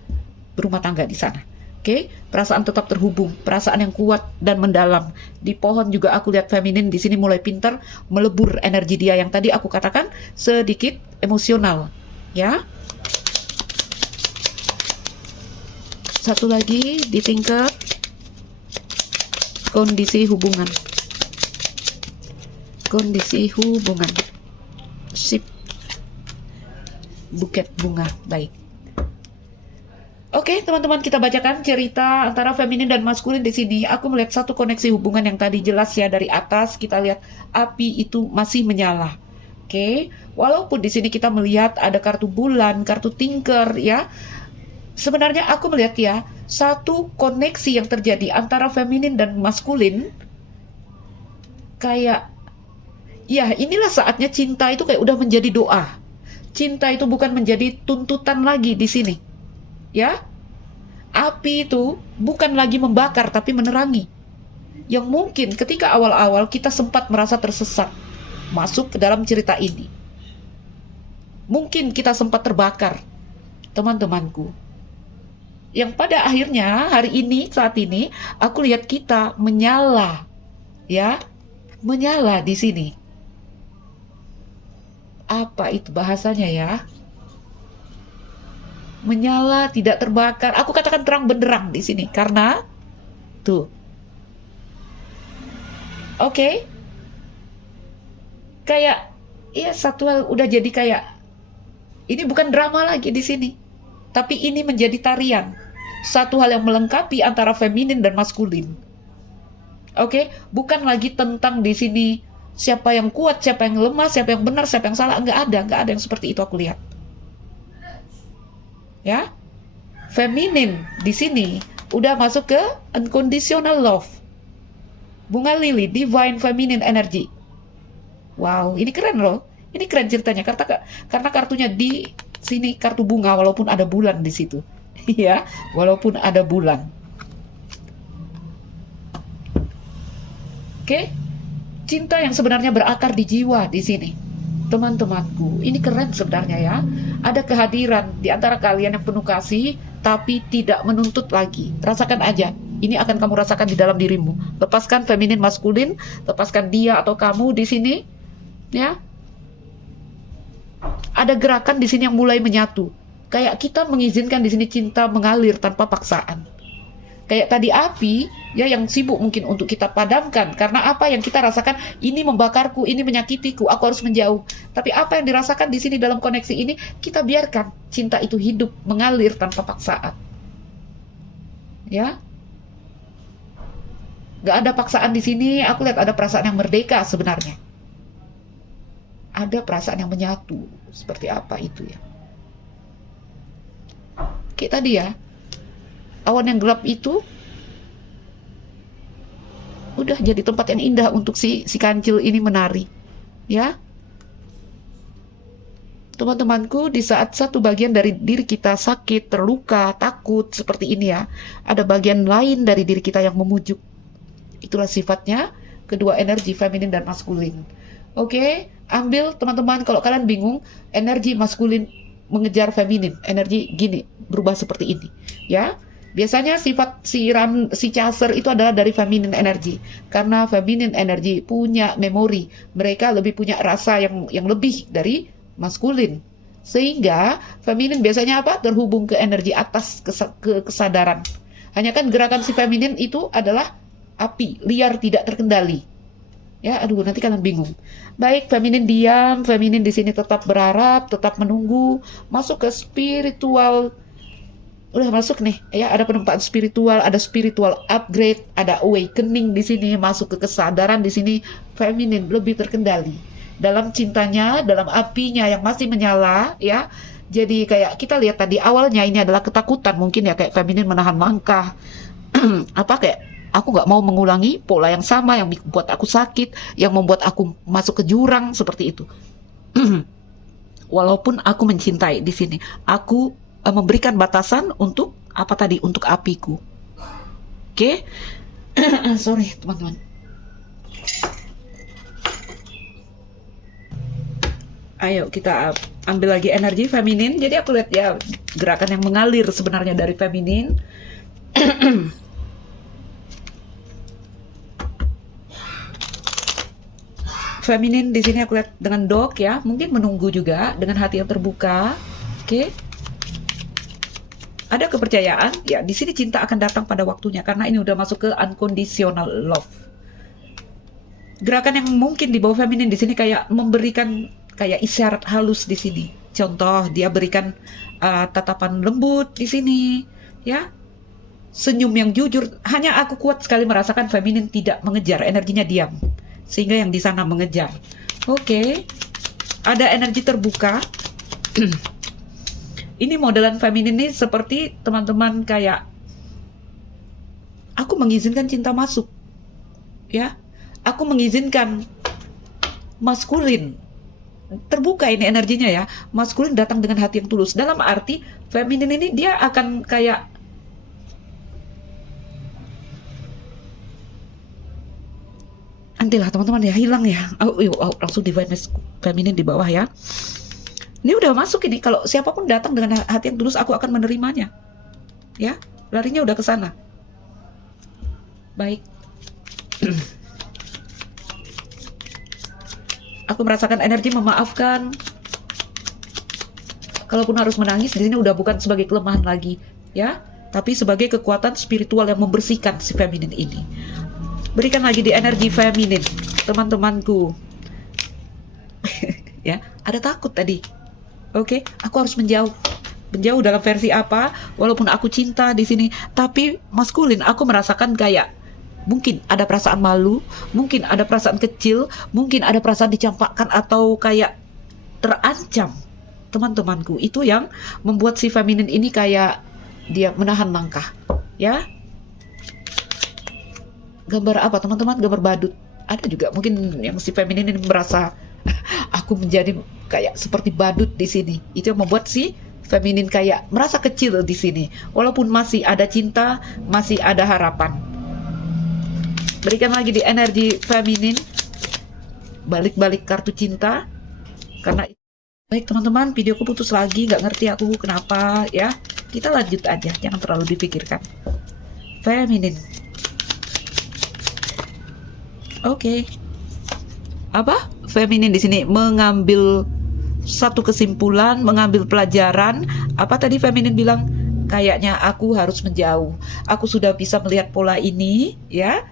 berumah tangga di sana. Oke, perasaan tetap terhubung, perasaan yang kuat dan mendalam. Di pohon juga aku lihat feminin di sini mulai pintar melebur energi dia yang tadi aku katakan sedikit emosional, ya. Satu lagi di tingkat kondisi hubungan. Kondisi hubungan. Sip. Buket bunga, baik. Oke, teman-teman, kita bacakan cerita antara feminin dan maskulin di sini. Aku melihat satu koneksi hubungan yang tadi jelas ya dari atas. Kita lihat api itu masih menyala. Oke, walaupun di sini kita melihat ada kartu bulan, kartu tinker ya. Sebenarnya aku melihat ya, satu koneksi yang terjadi antara feminin dan maskulin. Kayak, ya inilah saatnya cinta itu kayak udah menjadi doa. Cinta itu bukan menjadi tuntutan lagi di sini. Ya, api itu bukan lagi membakar tapi menerangi. Yang mungkin ketika awal-awal kita sempat merasa tersesat masuk ke dalam cerita ini. Mungkin kita sempat terbakar, teman-temanku. Yang pada akhirnya hari ini, saat ini, aku lihat kita menyala, ya, menyala di sini. Apa itu bahasanya ya? Menyala, tidak terbakar. Aku katakan terang benderang di sini karena tuh. Oke. Kayak ya satu hal udah jadi kayak ini bukan drama lagi di sini. Tapi ini menjadi tarian. Satu hal yang melengkapi antara feminin dan maskulin. Oke, bukan lagi tentang di sini siapa yang kuat, siapa yang lemah, siapa yang benar, siapa yang salah. Nggak ada yang seperti itu aku lihat. Ya, feminin di sini udah masuk ke unconditional love. Bunga lili, divine feminine energy. Wow, ini keren loh. Ini keren ceritanya karena kartunya di sini kartu bunga walaupun ada bulan di situ. Ya, walaupun ada bulan. Oke. Cinta yang sebenarnya berakar di jiwa di sini. Teman-temanku, ini keren sebenarnya ya. Ada kehadiran di antara kalian yang penuh kasih, tapi tidak menuntut lagi. Rasakan aja, ini akan kamu rasakan di dalam dirimu. Lepaskan feminin maskulin, lepaskan dia atau kamu di sini, ya. Ada gerakan di sini yang mulai menyatu. Kayak kita mengizinkan di sini cinta mengalir tanpa paksaan. Kayak tadi api, ya yang sibuk mungkin untuk kita padamkan. Karena apa yang kita rasakan, ini membakarku, ini menyakitiku, aku harus menjauh. Tapi apa yang dirasakan di sini dalam koneksi ini, kita biarkan cinta itu hidup, mengalir tanpa paksaan. Ya. Gak ada paksaan di sini, aku lihat ada perasaan yang merdeka sebenarnya. Ada perasaan yang menyatu. Seperti apa itu ya. Kayak tadi ya. Awan yang gelap itu udah jadi tempat yang indah untuk si kancil ini menari. Ya. Teman-temanku, di saat satu bagian dari diri kita sakit, terluka, takut seperti ini ya, ada bagian lain dari diri kita yang memujuk. Itulah sifatnya kedua energi feminin dan maskulin. Oke, ambil teman-teman, kalau kalian bingung, energi maskulin mengejar feminin, energi gini, berubah seperti ini. Ya. Biasanya sifat si chaser itu adalah dari feminine energy. Karena feminine energy punya memori. Mereka lebih punya rasa yang lebih dari maskulin. Sehingga feminin biasanya apa? Terhubung ke energi atas, ke kesadaran. Hanya kan gerakan si feminin itu adalah api, liar, tidak terkendali. Ya, aduh, nanti kalian bingung. Baik, feminin diam, feminin di sini tetap berharap, tetap menunggu, masuk ke spiritual. Udah masuk nih, ya, ada penempaan spiritual, ada spiritual upgrade, ada awakening di sini, masuk ke kesadaran di sini, feminin lebih terkendali dalam cintanya, dalam apinya yang masih menyala, ya. Jadi kayak kita lihat tadi awalnya ini adalah ketakutan mungkin ya, kayak feminin menahan langkah, apa kayak aku nggak mau mengulangi pola yang sama yang membuat aku sakit, yang membuat aku masuk ke jurang seperti itu. Walaupun aku mencintai di sini, aku memberikan batasan untuk apa tadi, untuk apiku. Oke. Sorry teman-teman. Ayo kita ambil lagi energi feminin. Jadi aku lihat ya gerakan yang mengalir sebenarnya dari feminin. Feminin di sini aku lihat dengan dog ya, mungkin menunggu juga dengan hati yang terbuka. Oke. Ada kepercayaan ya, di sini cinta akan datang pada waktunya karena ini udah masuk ke unconditional love. Gerakan yang mungkin di bawah feminin di sini kayak memberikan kayak isyarat halus di sini. Contoh, dia berikan tatapan lembut di sini, ya. Senyum yang jujur. Hanya aku kuat sekali merasakan feminin tidak mengejar, energinya diam. Sehingga yang di sana mengejar. Oke. Ada energi terbuka. Ini modelan feminin ini seperti teman-teman kayak aku mengizinkan cinta masuk. Ya. Aku mengizinkan maskulin terbuka ini energinya ya. Maskulin datang dengan hati yang tulus. Dalam arti feminin ini dia akan kayak nantilah teman-teman ya, hilang ya. Langsung divine feminin di bawah ya. Ini udah masuk ini. Kalau siapapun datang dengan hati yang tulus, aku akan menerimanya. Ya, larinya udah ke sana. Baik. Aku merasakan energi memaafkan. Kalaupun harus menangis, di sini udah bukan sebagai kelemahan lagi, ya, tapi sebagai kekuatan spiritual yang membersihkan si feminin ini. Berikan lagi di energi feminin, teman-temanku. Ya, ada takut tadi. Oke, aku harus menjauh. Menjauh dalam versi apa? Walaupun aku cinta di sini, tapi maskulin aku merasakan kayak mungkin ada perasaan malu, mungkin ada perasaan kecil, mungkin ada perasaan dicampakkan atau kayak terancam. Teman-temanku, itu yang membuat si feminin ini kayak dia menahan langkah. Ya. Gambar apa teman-teman? Gambar badut. Ada juga mungkin yang si feminin ini merasa aku menjadi kayak seperti badut di sini. Itu yang membuat si feminin kayak merasa kecil di sini. Walaupun masih ada cinta, masih ada harapan. Berikan lagi di energi feminin. Balik-balik kartu cinta. Karena baik teman-teman, videoku putus lagi, nggak ngerti aku kenapa ya. Kita lanjut aja, jangan terlalu dipikirkan. Feminin. Oke. Apa? Feminin di sini mengambil satu kesimpulan, mengambil pelajaran. Apa tadi feminin bilang? Kayaknya aku harus menjauh. Aku sudah bisa melihat pola ini, ya.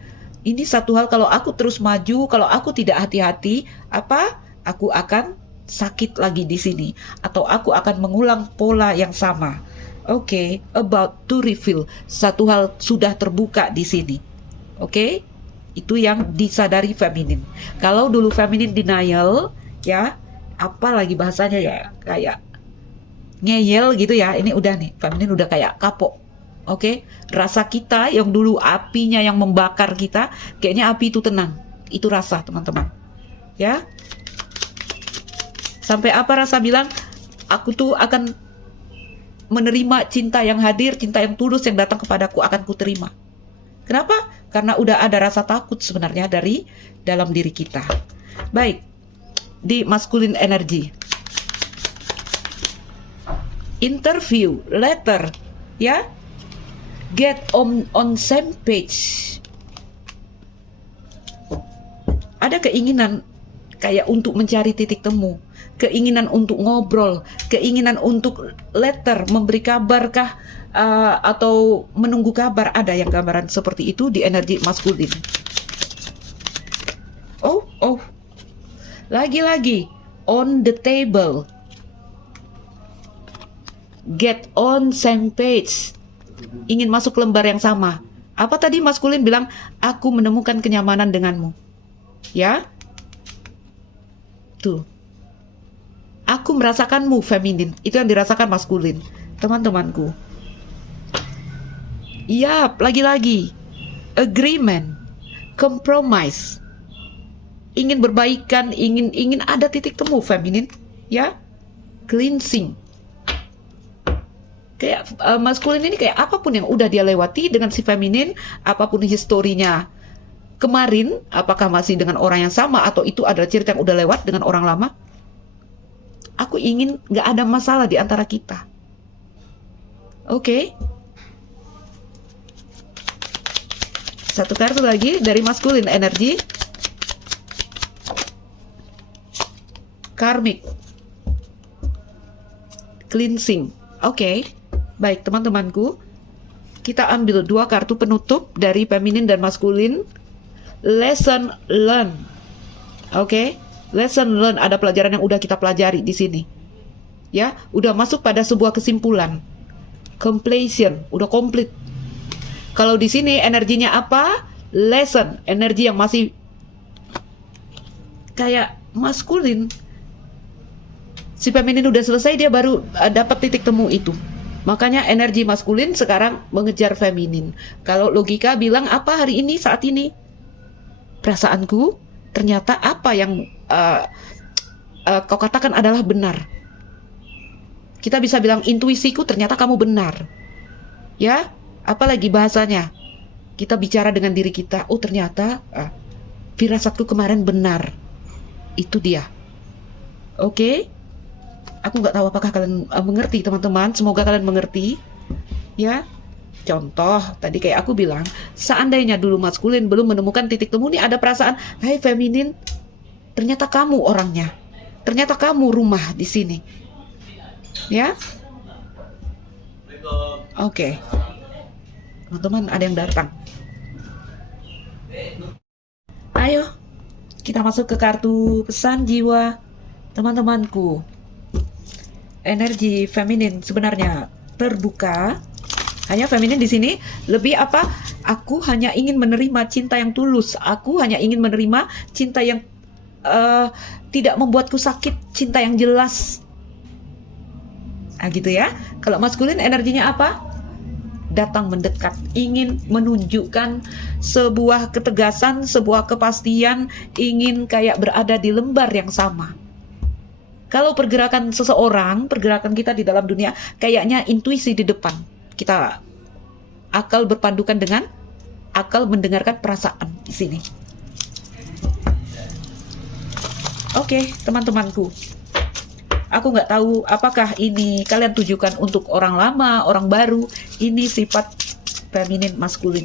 Ini satu hal, kalau aku terus maju, kalau aku tidak hati-hati, apa? Aku akan sakit lagi di sini, atau aku akan mengulang pola yang sama. Oke, about to reveal. Satu hal sudah terbuka di sini. Oke? Itu yang disadari feminin. Kalau dulu feminin denial, ya, apa lagi bahasanya ya, kayak ngeyel gitu ya. Ini udah nih, feminin udah kayak kapok. Oke, rasa kita yang dulu apinya yang membakar kita, kayaknya api itu tenang. Itu rasa teman-teman. Ya. Sampai apa rasa bilang, aku tuh akan menerima cinta yang hadir, cinta yang tulus yang datang kepadaku akan kuterima. Kenapa? Karena udah ada rasa takut sebenarnya dari dalam diri kita. Baik, di masculine energy. Interview, letter, ya. Get on same page. Ada keinginan kayak untuk mencari titik temu, keinginan untuk ngobrol, keinginan untuk letter, memberi kabarkah, atau menunggu kabar. Ada yang gambaran seperti itu di energi maskulin. Oh, lagi-lagi on the table, get on same page, ingin masuk lembar yang sama. Apa tadi maskulin bilang? Aku menemukan kenyamanan denganmu, ya. Tuh, aku merasakanmu feminin. Itu yang dirasakan maskulin, teman-temanku. Yap, lagi-lagi agreement, compromise, ingin berbaikan, ingin ada titik temu feminin, ya. Cleansing. Kayak maskulin ini kayak apapun yang udah dia lewati dengan si feminin, apapun historinya kemarin, apakah masih dengan orang yang sama atau itu adalah cerita yang udah lewat dengan orang lama, aku ingin gak ada masalah di antara kita. Oke. Satu kartu lagi dari maskulin energi. Karmic. Cleansing. Oke. Baik, teman-temanku. Kita ambil 2 kartu penutup dari feminin dan maskulin. Lesson learn. Oke. Lesson learn, ada pelajaran yang udah kita pelajari di sini. Ya, udah masuk pada sebuah kesimpulan. Completion, udah komplit. Kalau di sini energinya apa? Lesson, energi yang masih kayak maskulin. Si feminin udah selesai, dia baru dapat titik temu itu. Makanya energi maskulin sekarang mengejar feminin. Kalau logika bilang apa hari ini, saat ini? Perasaanku, ternyata apa yang kau katakan adalah benar. Kita bisa bilang intuisiku, ternyata kamu benar. Ya, apalagi bahasanya. Kita bicara dengan diri kita, oh ternyata firasatku kemarin benar. Itu dia. Oke? Aku nggak tahu apakah kalian mengerti, teman-teman. Semoga kalian mengerti. Ya. Contoh, tadi kayak aku bilang, seandainya dulu maskulin belum menemukan titik temu, nih ada perasaan, hai feminin, ternyata kamu orangnya. Ternyata kamu rumah di sini. Ya. Oke. Teman-teman, ada yang datang. Ayo, kita masuk ke kartu pesan jiwa. Teman-temanku, energi feminin sebenarnya terbuka. Hanya feminin di sini lebih apa? Aku hanya ingin menerima cinta yang tulus. Aku hanya ingin menerima cinta yang tidak membuatku sakit, cinta yang jelas. Gitu ya. Kalau maskulin energinya apa? Datang mendekat, ingin menunjukkan sebuah ketegasan, sebuah kepastian, ingin kayak berada di lembar yang sama. Kalau pergerakan seseorang, pergerakan kita di dalam dunia, kayaknya intuisi di depan. Kita akal berpandukan dengan akal mendengarkan perasaan di sini. Oke, teman-temanku. Aku nggak tahu apakah ini kalian tujukan untuk orang lama, orang baru. Ini sifat feminin maskulin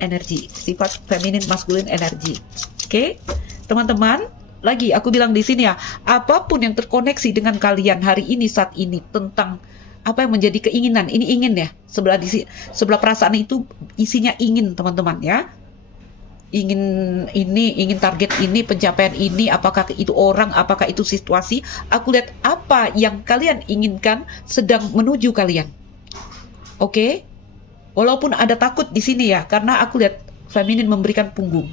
energi. Sifat feminin maskulin energi. Oke, teman-teman. Lagi aku bilang di sini ya, apapun yang terkoneksi dengan kalian hari ini saat ini tentang apa yang menjadi keinginan, ini ingin ya. Sebelah perasaan itu isinya ingin, teman-teman ya. Ingin ini, ingin target ini, pencapaian ini, apakah itu orang, apakah itu situasi. Aku lihat apa yang kalian inginkan sedang menuju kalian. Oke? Walaupun ada takut di sini ya, karena aku lihat feminin memberikan punggung.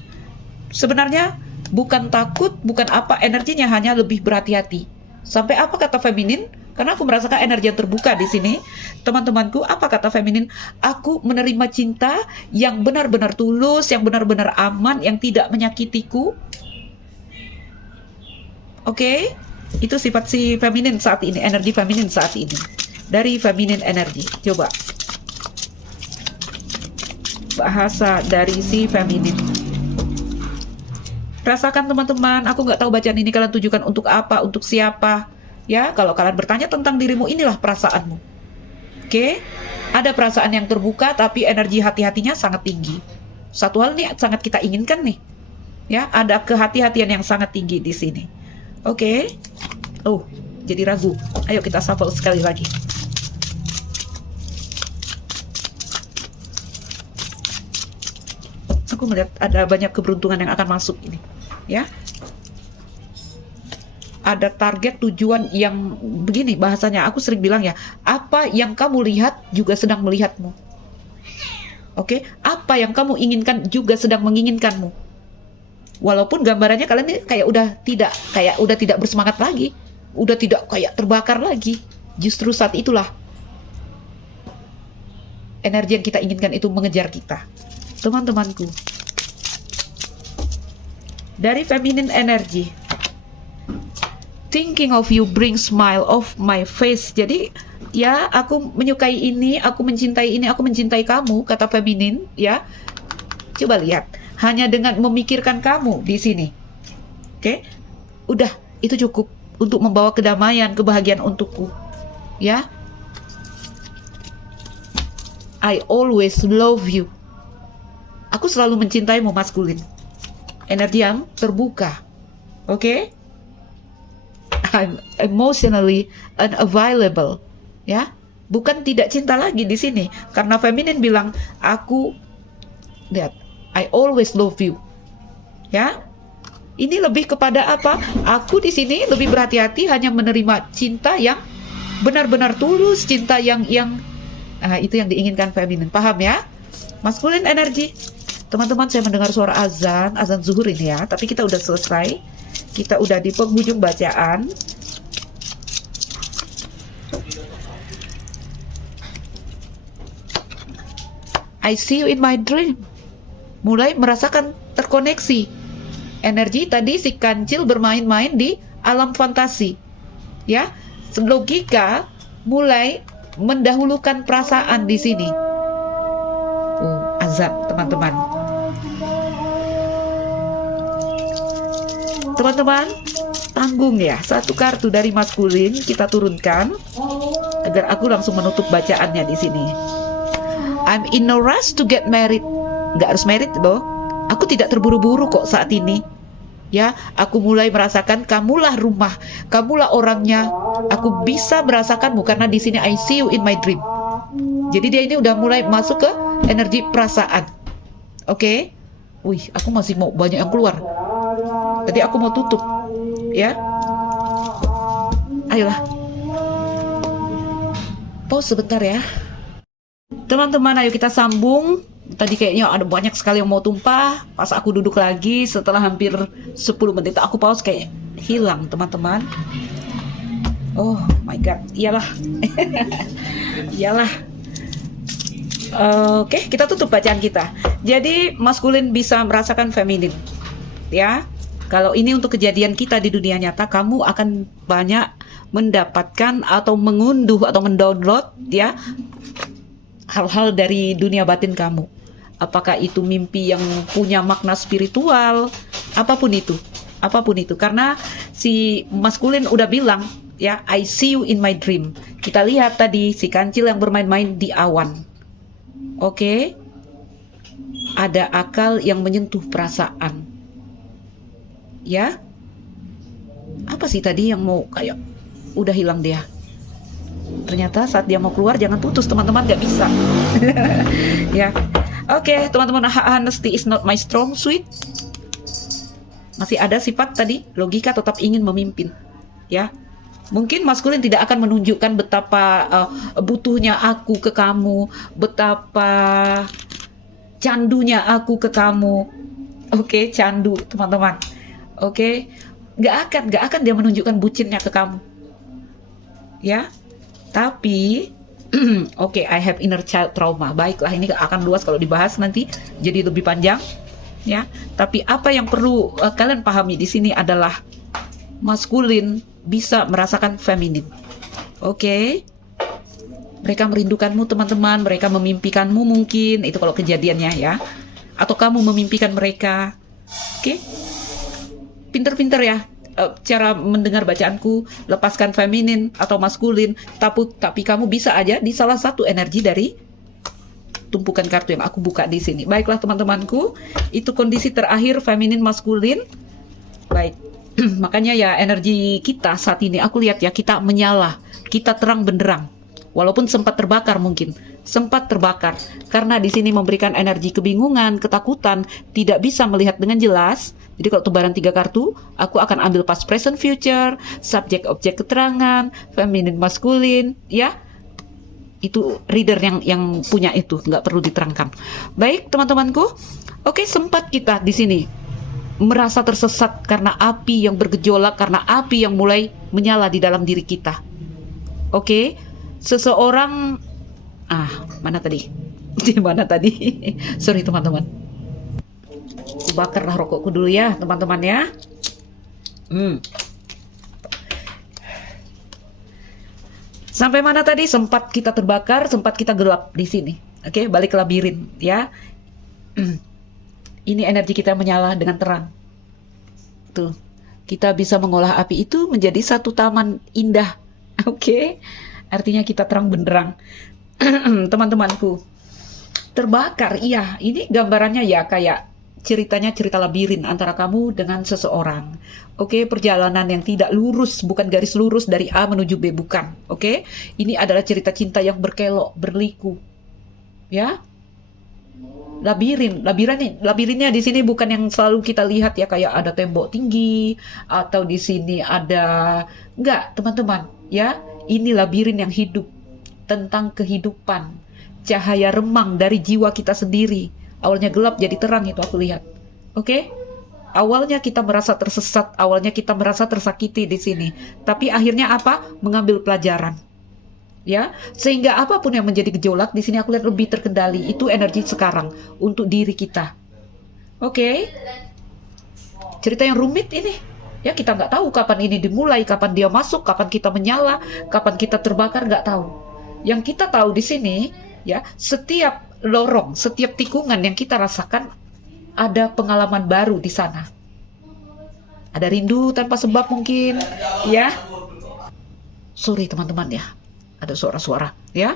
Sebenarnya bukan takut, bukan apa, energinya hanya lebih berhati-hati. Sampai apa kata feminin? Karena aku merasakan energi yang terbuka di sini. Teman-temanku, apa kata feminin? Aku menerima cinta yang benar-benar tulus, yang benar-benar aman, yang tidak menyakitiku. Oke? Itu sifat si feminin saat ini, energi feminin saat ini. Dari feminin energi. Coba. Bahasa dari si feminin. Rasakan teman-teman, aku nggak tahu bacaan ini kalian tujukan untuk apa, untuk siapa. Ya, kalau kalian bertanya tentang dirimu, inilah perasaanmu. Oke, ada perasaan yang terbuka, tapi energi hati-hatinya sangat tinggi. Satu hal nih sangat kita inginkan nih. Ya, ada kehati-hatian yang sangat tinggi di sini. Oke. Oh, jadi ragu. Ayo kita shuffle sekali lagi. Aku melihat ada banyak keberuntungan yang akan masuk ini. Ya. Ada target tujuan yang begini bahasanya, aku sering bilang ya, apa yang kamu lihat juga sedang melihatmu. Oke, apa yang kamu inginkan juga sedang menginginkanmu. Walaupun gambarannya kalian ini kayak udah tidak bersemangat lagi, udah tidak kayak terbakar lagi. Justru saat itulah energi yang kita inginkan itu mengejar kita. Teman-temanku, dari feminine energy, thinking of you bring smile of my face. Jadi ya, aku menyukai ini, aku mencintai ini, aku mencintai kamu, kata feminin ya. Coba lihat, hanya dengan memikirkan kamu di sini. Oke? Udah, itu cukup untuk membawa kedamaian, kebahagiaan untukku. Ya. I always love you. Aku selalu mencintaimu maskulin. Energi yang terbuka. Oke? I'm emotionally unavailable. Ya, bukan tidak cinta lagi di sini. Karena feminin bilang, aku, lihat, I always love you. Ya, ini lebih kepada apa? Aku di sini lebih berhati-hati hanya menerima cinta yang benar-benar tulus, cinta yang itu yang diinginkan feminin. Paham ya? Maskulin energi. Teman-teman, saya mendengar suara azan zuhur ini ya, tapi kita udah selesai. Kita udah di penghujung bacaan. I see you in my dream. Mulai merasakan terkoneksi. Energi tadi si kancil bermain-main di alam fantasi. Ya, logika mulai mendahulukan perasaan di sini. Azan, teman-teman. Teman-teman, tanggung ya. Satu kartu dari maskulin kita turunkan agar aku langsung menutup bacaannya di sini. I'm in no rush to get married. Nggak harus married loh. Aku tidak terburu-buru kok saat ini. Ya, aku mulai merasakan kamulah rumah, kamulah orangnya. Aku bisa merasakanmu karena di sini I see you in my dream. Jadi dia ini udah mulai masuk ke energi perasaan. Oke? Wih, aku masih mau banyak yang keluar. Tadi aku mau tutup, ya. Ayolah. Pause sebentar ya. Teman-teman, ayo kita sambung. Tadi kayaknya ada banyak sekali yang mau tumpah. Pas aku duduk lagi setelah hampir 10 menit aku pause kayak hilang, teman-teman. Oh my god, iyalah. Iyalah. Oke, kita tutup bacaan kita. Jadi maskulin bisa merasakan feminin. Ya. Kalau ini untuk kejadian kita di dunia nyata, kamu akan banyak mendapatkan atau mengunduh atau mendownload ya hal-hal dari dunia batin kamu. Apakah itu mimpi yang punya makna spiritual, apapun itu. Karena si maskulin udah bilang ya, I see you in my dream. Kita lihat tadi si kancil yang bermain-main di awan. Oke. Ada akal yang menyentuh perasaan. Ya. Apa sih tadi yang mau kayak udah hilang dia? Ternyata saat dia mau keluar jangan putus, teman-teman, gak bisa. Ya. Oke, teman-teman, honesty is not my strong suit. Masih ada sifat tadi, logika tetap ingin memimpin. Ya. Mungkin maskulin tidak akan menunjukkan betapa butuhnya aku ke kamu, betapa candunya aku ke kamu. Oke, candu, teman-teman. Oke, nggak akan dia menunjukkan bucinnya ke kamu. Ya, tapi oke, I have inner child trauma. Baiklah, ini akan luas kalau dibahas nanti, jadi lebih panjang. Ya, tapi apa yang perlu kalian pahami di sini adalah maskulin bisa merasakan feminin. Oke, mereka merindukanmu, teman-teman. Mereka memimpikanmu mungkin, itu kalau kejadiannya ya. Atau kamu memimpikan mereka. Oke, pinter-pinter ya cara mendengar bacaanku. Lepaskan feminin atau maskulin, tapi kamu bisa aja di salah satu energi dari tumpukan kartu yang aku buka di sini. Baiklah teman-temanku, itu kondisi terakhir feminin maskulin. Baik. Makanya ya energi kita saat ini aku lihat ya, kita menyala, kita terang benderang. Walaupun sempat terbakar mungkin, sempat terbakar karena di sini memberikan energi kebingungan, ketakutan, tidak bisa melihat dengan jelas. Jadi kalau tebaran 3 kartu, aku akan ambil past, present, future, subjek, objek, keterangan, feminin, maskulin, ya. Itu reader yang punya itu, nggak perlu diterangkan. Baik teman-temanku, oke, sempat kita di sini merasa tersesat karena api yang bergejolak, karena api yang mulai menyala di dalam diri kita. Oke, seseorang mana tadi? Di mana tadi? Sorry teman-teman. Aku bakarlah rokokku dulu ya, teman-teman ya. Sampai mana tadi? Sempat kita terbakar, sempat kita gelap di sini. Oke, balik ke labirin ya. Ini energi kita menyala dengan terang. Tuh, kita bisa mengolah api itu menjadi satu taman indah. Oke, artinya kita terang benderang. Teman-temanku, Terbakar, iya. Ini gambarannya ya kayak ceritanya cerita labirin antara kamu dengan seseorang. Oke, perjalanan yang tidak lurus, bukan garis lurus dari A menuju B, bukan. Oke, ini adalah cerita cinta yang berkelok, berliku. Ya, labirinnya di sini bukan yang selalu kita lihat ya kayak ada tembok tinggi atau di sini ada, enggak teman-teman ya, ini labirin yang hidup tentang kehidupan, cahaya remang dari jiwa kita sendiri. Awalnya gelap jadi terang, itu aku lihat. Oke, awalnya kita merasa tersesat, awalnya kita merasa tersakiti di sini, tapi akhirnya apa, mengambil pelajaran. Ya, sehingga apapun yang menjadi gejolak di sini aku lihat lebih terkendali. Itu energi sekarang untuk diri kita. Oke, cerita yang rumit ini. Ya, kita nggak tahu kapan ini dimulai, kapan dia masuk, kapan kita menyala, kapan kita terbakar, nggak tahu. Yang kita tahu di sini, ya, setiap lorong, setiap tikungan yang kita rasakan ada pengalaman baru di sana. Ada rindu tanpa sebab mungkin, ya. Sorry teman-teman ya. Ada suara-suara, ya.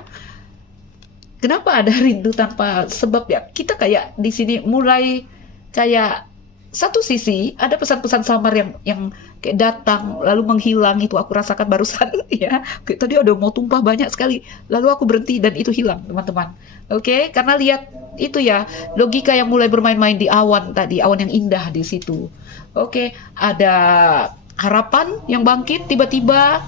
Kenapa ada rindu tanpa sebab ya? Kita kayak di sini mulai kayak satu sisi ada pesan-pesan samar yang kayak datang lalu menghilang, itu aku rasakan barusan ya. Tadi ada mau tumpah banyak sekali, lalu aku berhenti dan itu hilang, teman-teman. Oke, karena lihat itu ya, logika yang mulai bermain-main di awan tadi, awan yang indah di situ. Oke, ada harapan yang bangkit tiba-tiba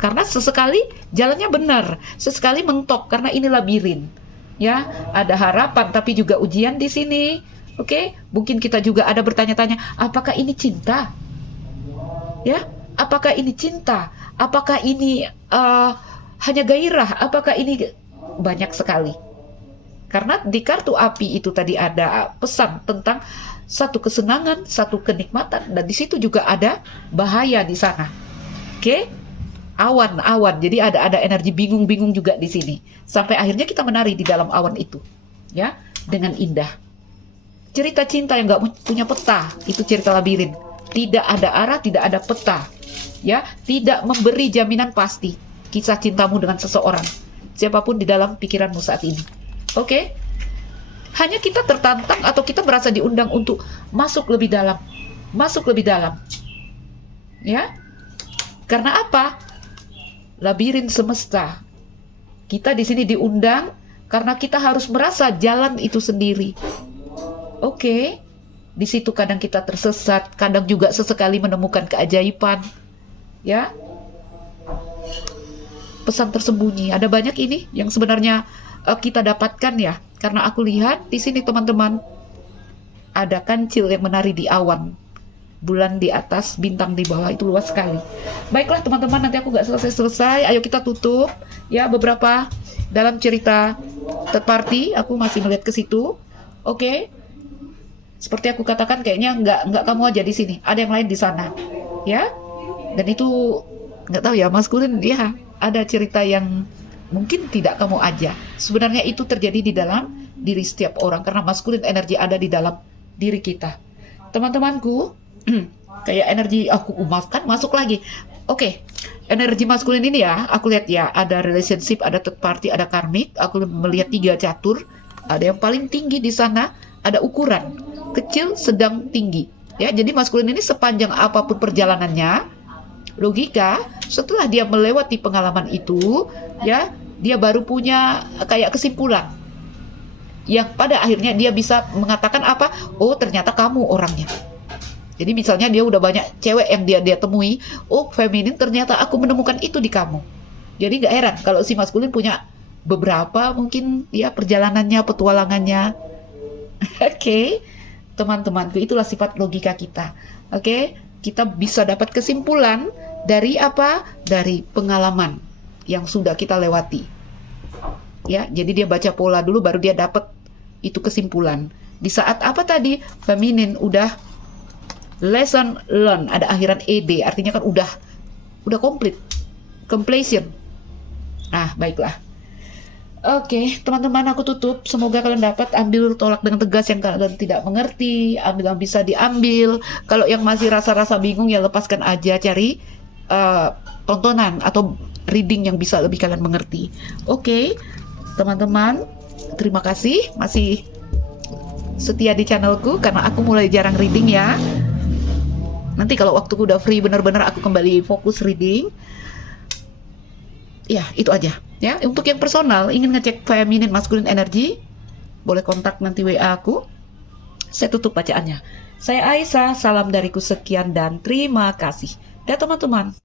karena sesekali jalannya benar, sesekali mentok karena ini labirin. Ya, ada harapan tapi juga ujian di sini. Oke, mungkin kita juga ada bertanya-tanya, apakah ini cinta? Ya, apakah ini cinta? Apakah ini hanya gairah? Apakah ini banyak sekali? Karena di kartu api itu tadi ada pesan tentang satu kesenangan, satu kenikmatan, dan di situ juga ada bahaya di sana. Oke, awan-awan, jadi ada energi bingung-bingung juga di sini. Sampai akhirnya kita menari di dalam awan itu, ya, dengan indah. Cerita cinta yang nggak punya peta, itu cerita labirin. Tidak ada arah, tidak ada peta, ya, tidak memberi jaminan pasti kisah cintamu dengan seseorang, siapapun di dalam pikiranmu saat ini. Oke, hanya kita tertantang atau kita merasa diundang untuk masuk lebih dalam, ya. Karena apa? Labirin semesta. Kita di sini diundang karena kita harus merasa jalan itu sendiri. Oke, di situ kadang kita tersesat, kadang juga sesekali menemukan keajaiban, ya. Pesan tersembunyi, ada banyak ini yang sebenarnya kita dapatkan ya. Karena aku lihat di sini teman-teman, ada kancil yang menari di awan, bulan di atas, bintang di bawah, itu luas sekali. Baiklah teman-teman, nanti aku nggak selesai-selesai, ayo kita tutup ya. Beberapa dalam cerita third party, aku masih melihat ke situ. Oke. Seperti aku katakan, kayaknya nggak kamu aja di sini, ada yang lain di sana, ya. Dan itu nggak tahu ya, maskulin ya, ada cerita yang mungkin tidak kamu aja. Sebenarnya itu terjadi di dalam diri setiap orang karena maskulin energi ada di dalam diri kita. Teman-temanku, kayak energi aku umatkan masuk lagi. Oke, energi maskulin ini ya, aku lihat ya, ada relationship, ada third party, ada karmik. Aku melihat 3 catur, ada yang paling tinggi di sana, ada ukuran kecil, sedang, tinggi. Ya, jadi maskulin ini sepanjang apapun perjalanannya, logika setelah dia melewati pengalaman itu, ya, dia baru punya kayak kesimpulan. Yang pada akhirnya dia bisa mengatakan apa? Oh, ternyata kamu orangnya. Jadi misalnya dia udah banyak cewek yang dia temui, oh feminin, ternyata aku menemukan itu di kamu. Jadi nggak heran kalau si maskulin punya beberapa mungkin ya perjalanannya, petualangannya. Oke, teman-temanku, itulah sifat logika kita. Oke, kita bisa dapat kesimpulan dari apa? Dari pengalaman yang sudah kita lewati. Ya, jadi dia baca pola dulu baru dia dapat itu kesimpulan. Di saat apa tadi? Feminin udah lesson learn, ada akhiran ed, artinya kan udah komplit, completion. Nah, baiklah. Oke, teman-teman, aku tutup. Semoga kalian dapat ambil tolak dengan tegas yang kalian tidak mengerti, ambil yang bisa diambil. Kalau yang masih rasa-rasa bingung ya lepaskan aja, cari tontonan atau reading yang bisa lebih kalian mengerti. Oke, teman-teman, Terima kasih masih setia di channelku, karena aku mulai jarang reading ya. Nanti kalau waktuku udah free bener-bener aku kembali fokus reading. Ya, itu aja. Ya, untuk yang personal, ingin ngecek feminine masculine energy, boleh kontak nanti WA aku. Saya tutup bacaannya. Saya Aisyah, salam dariku sekian dan terima kasih. Dah teman-teman.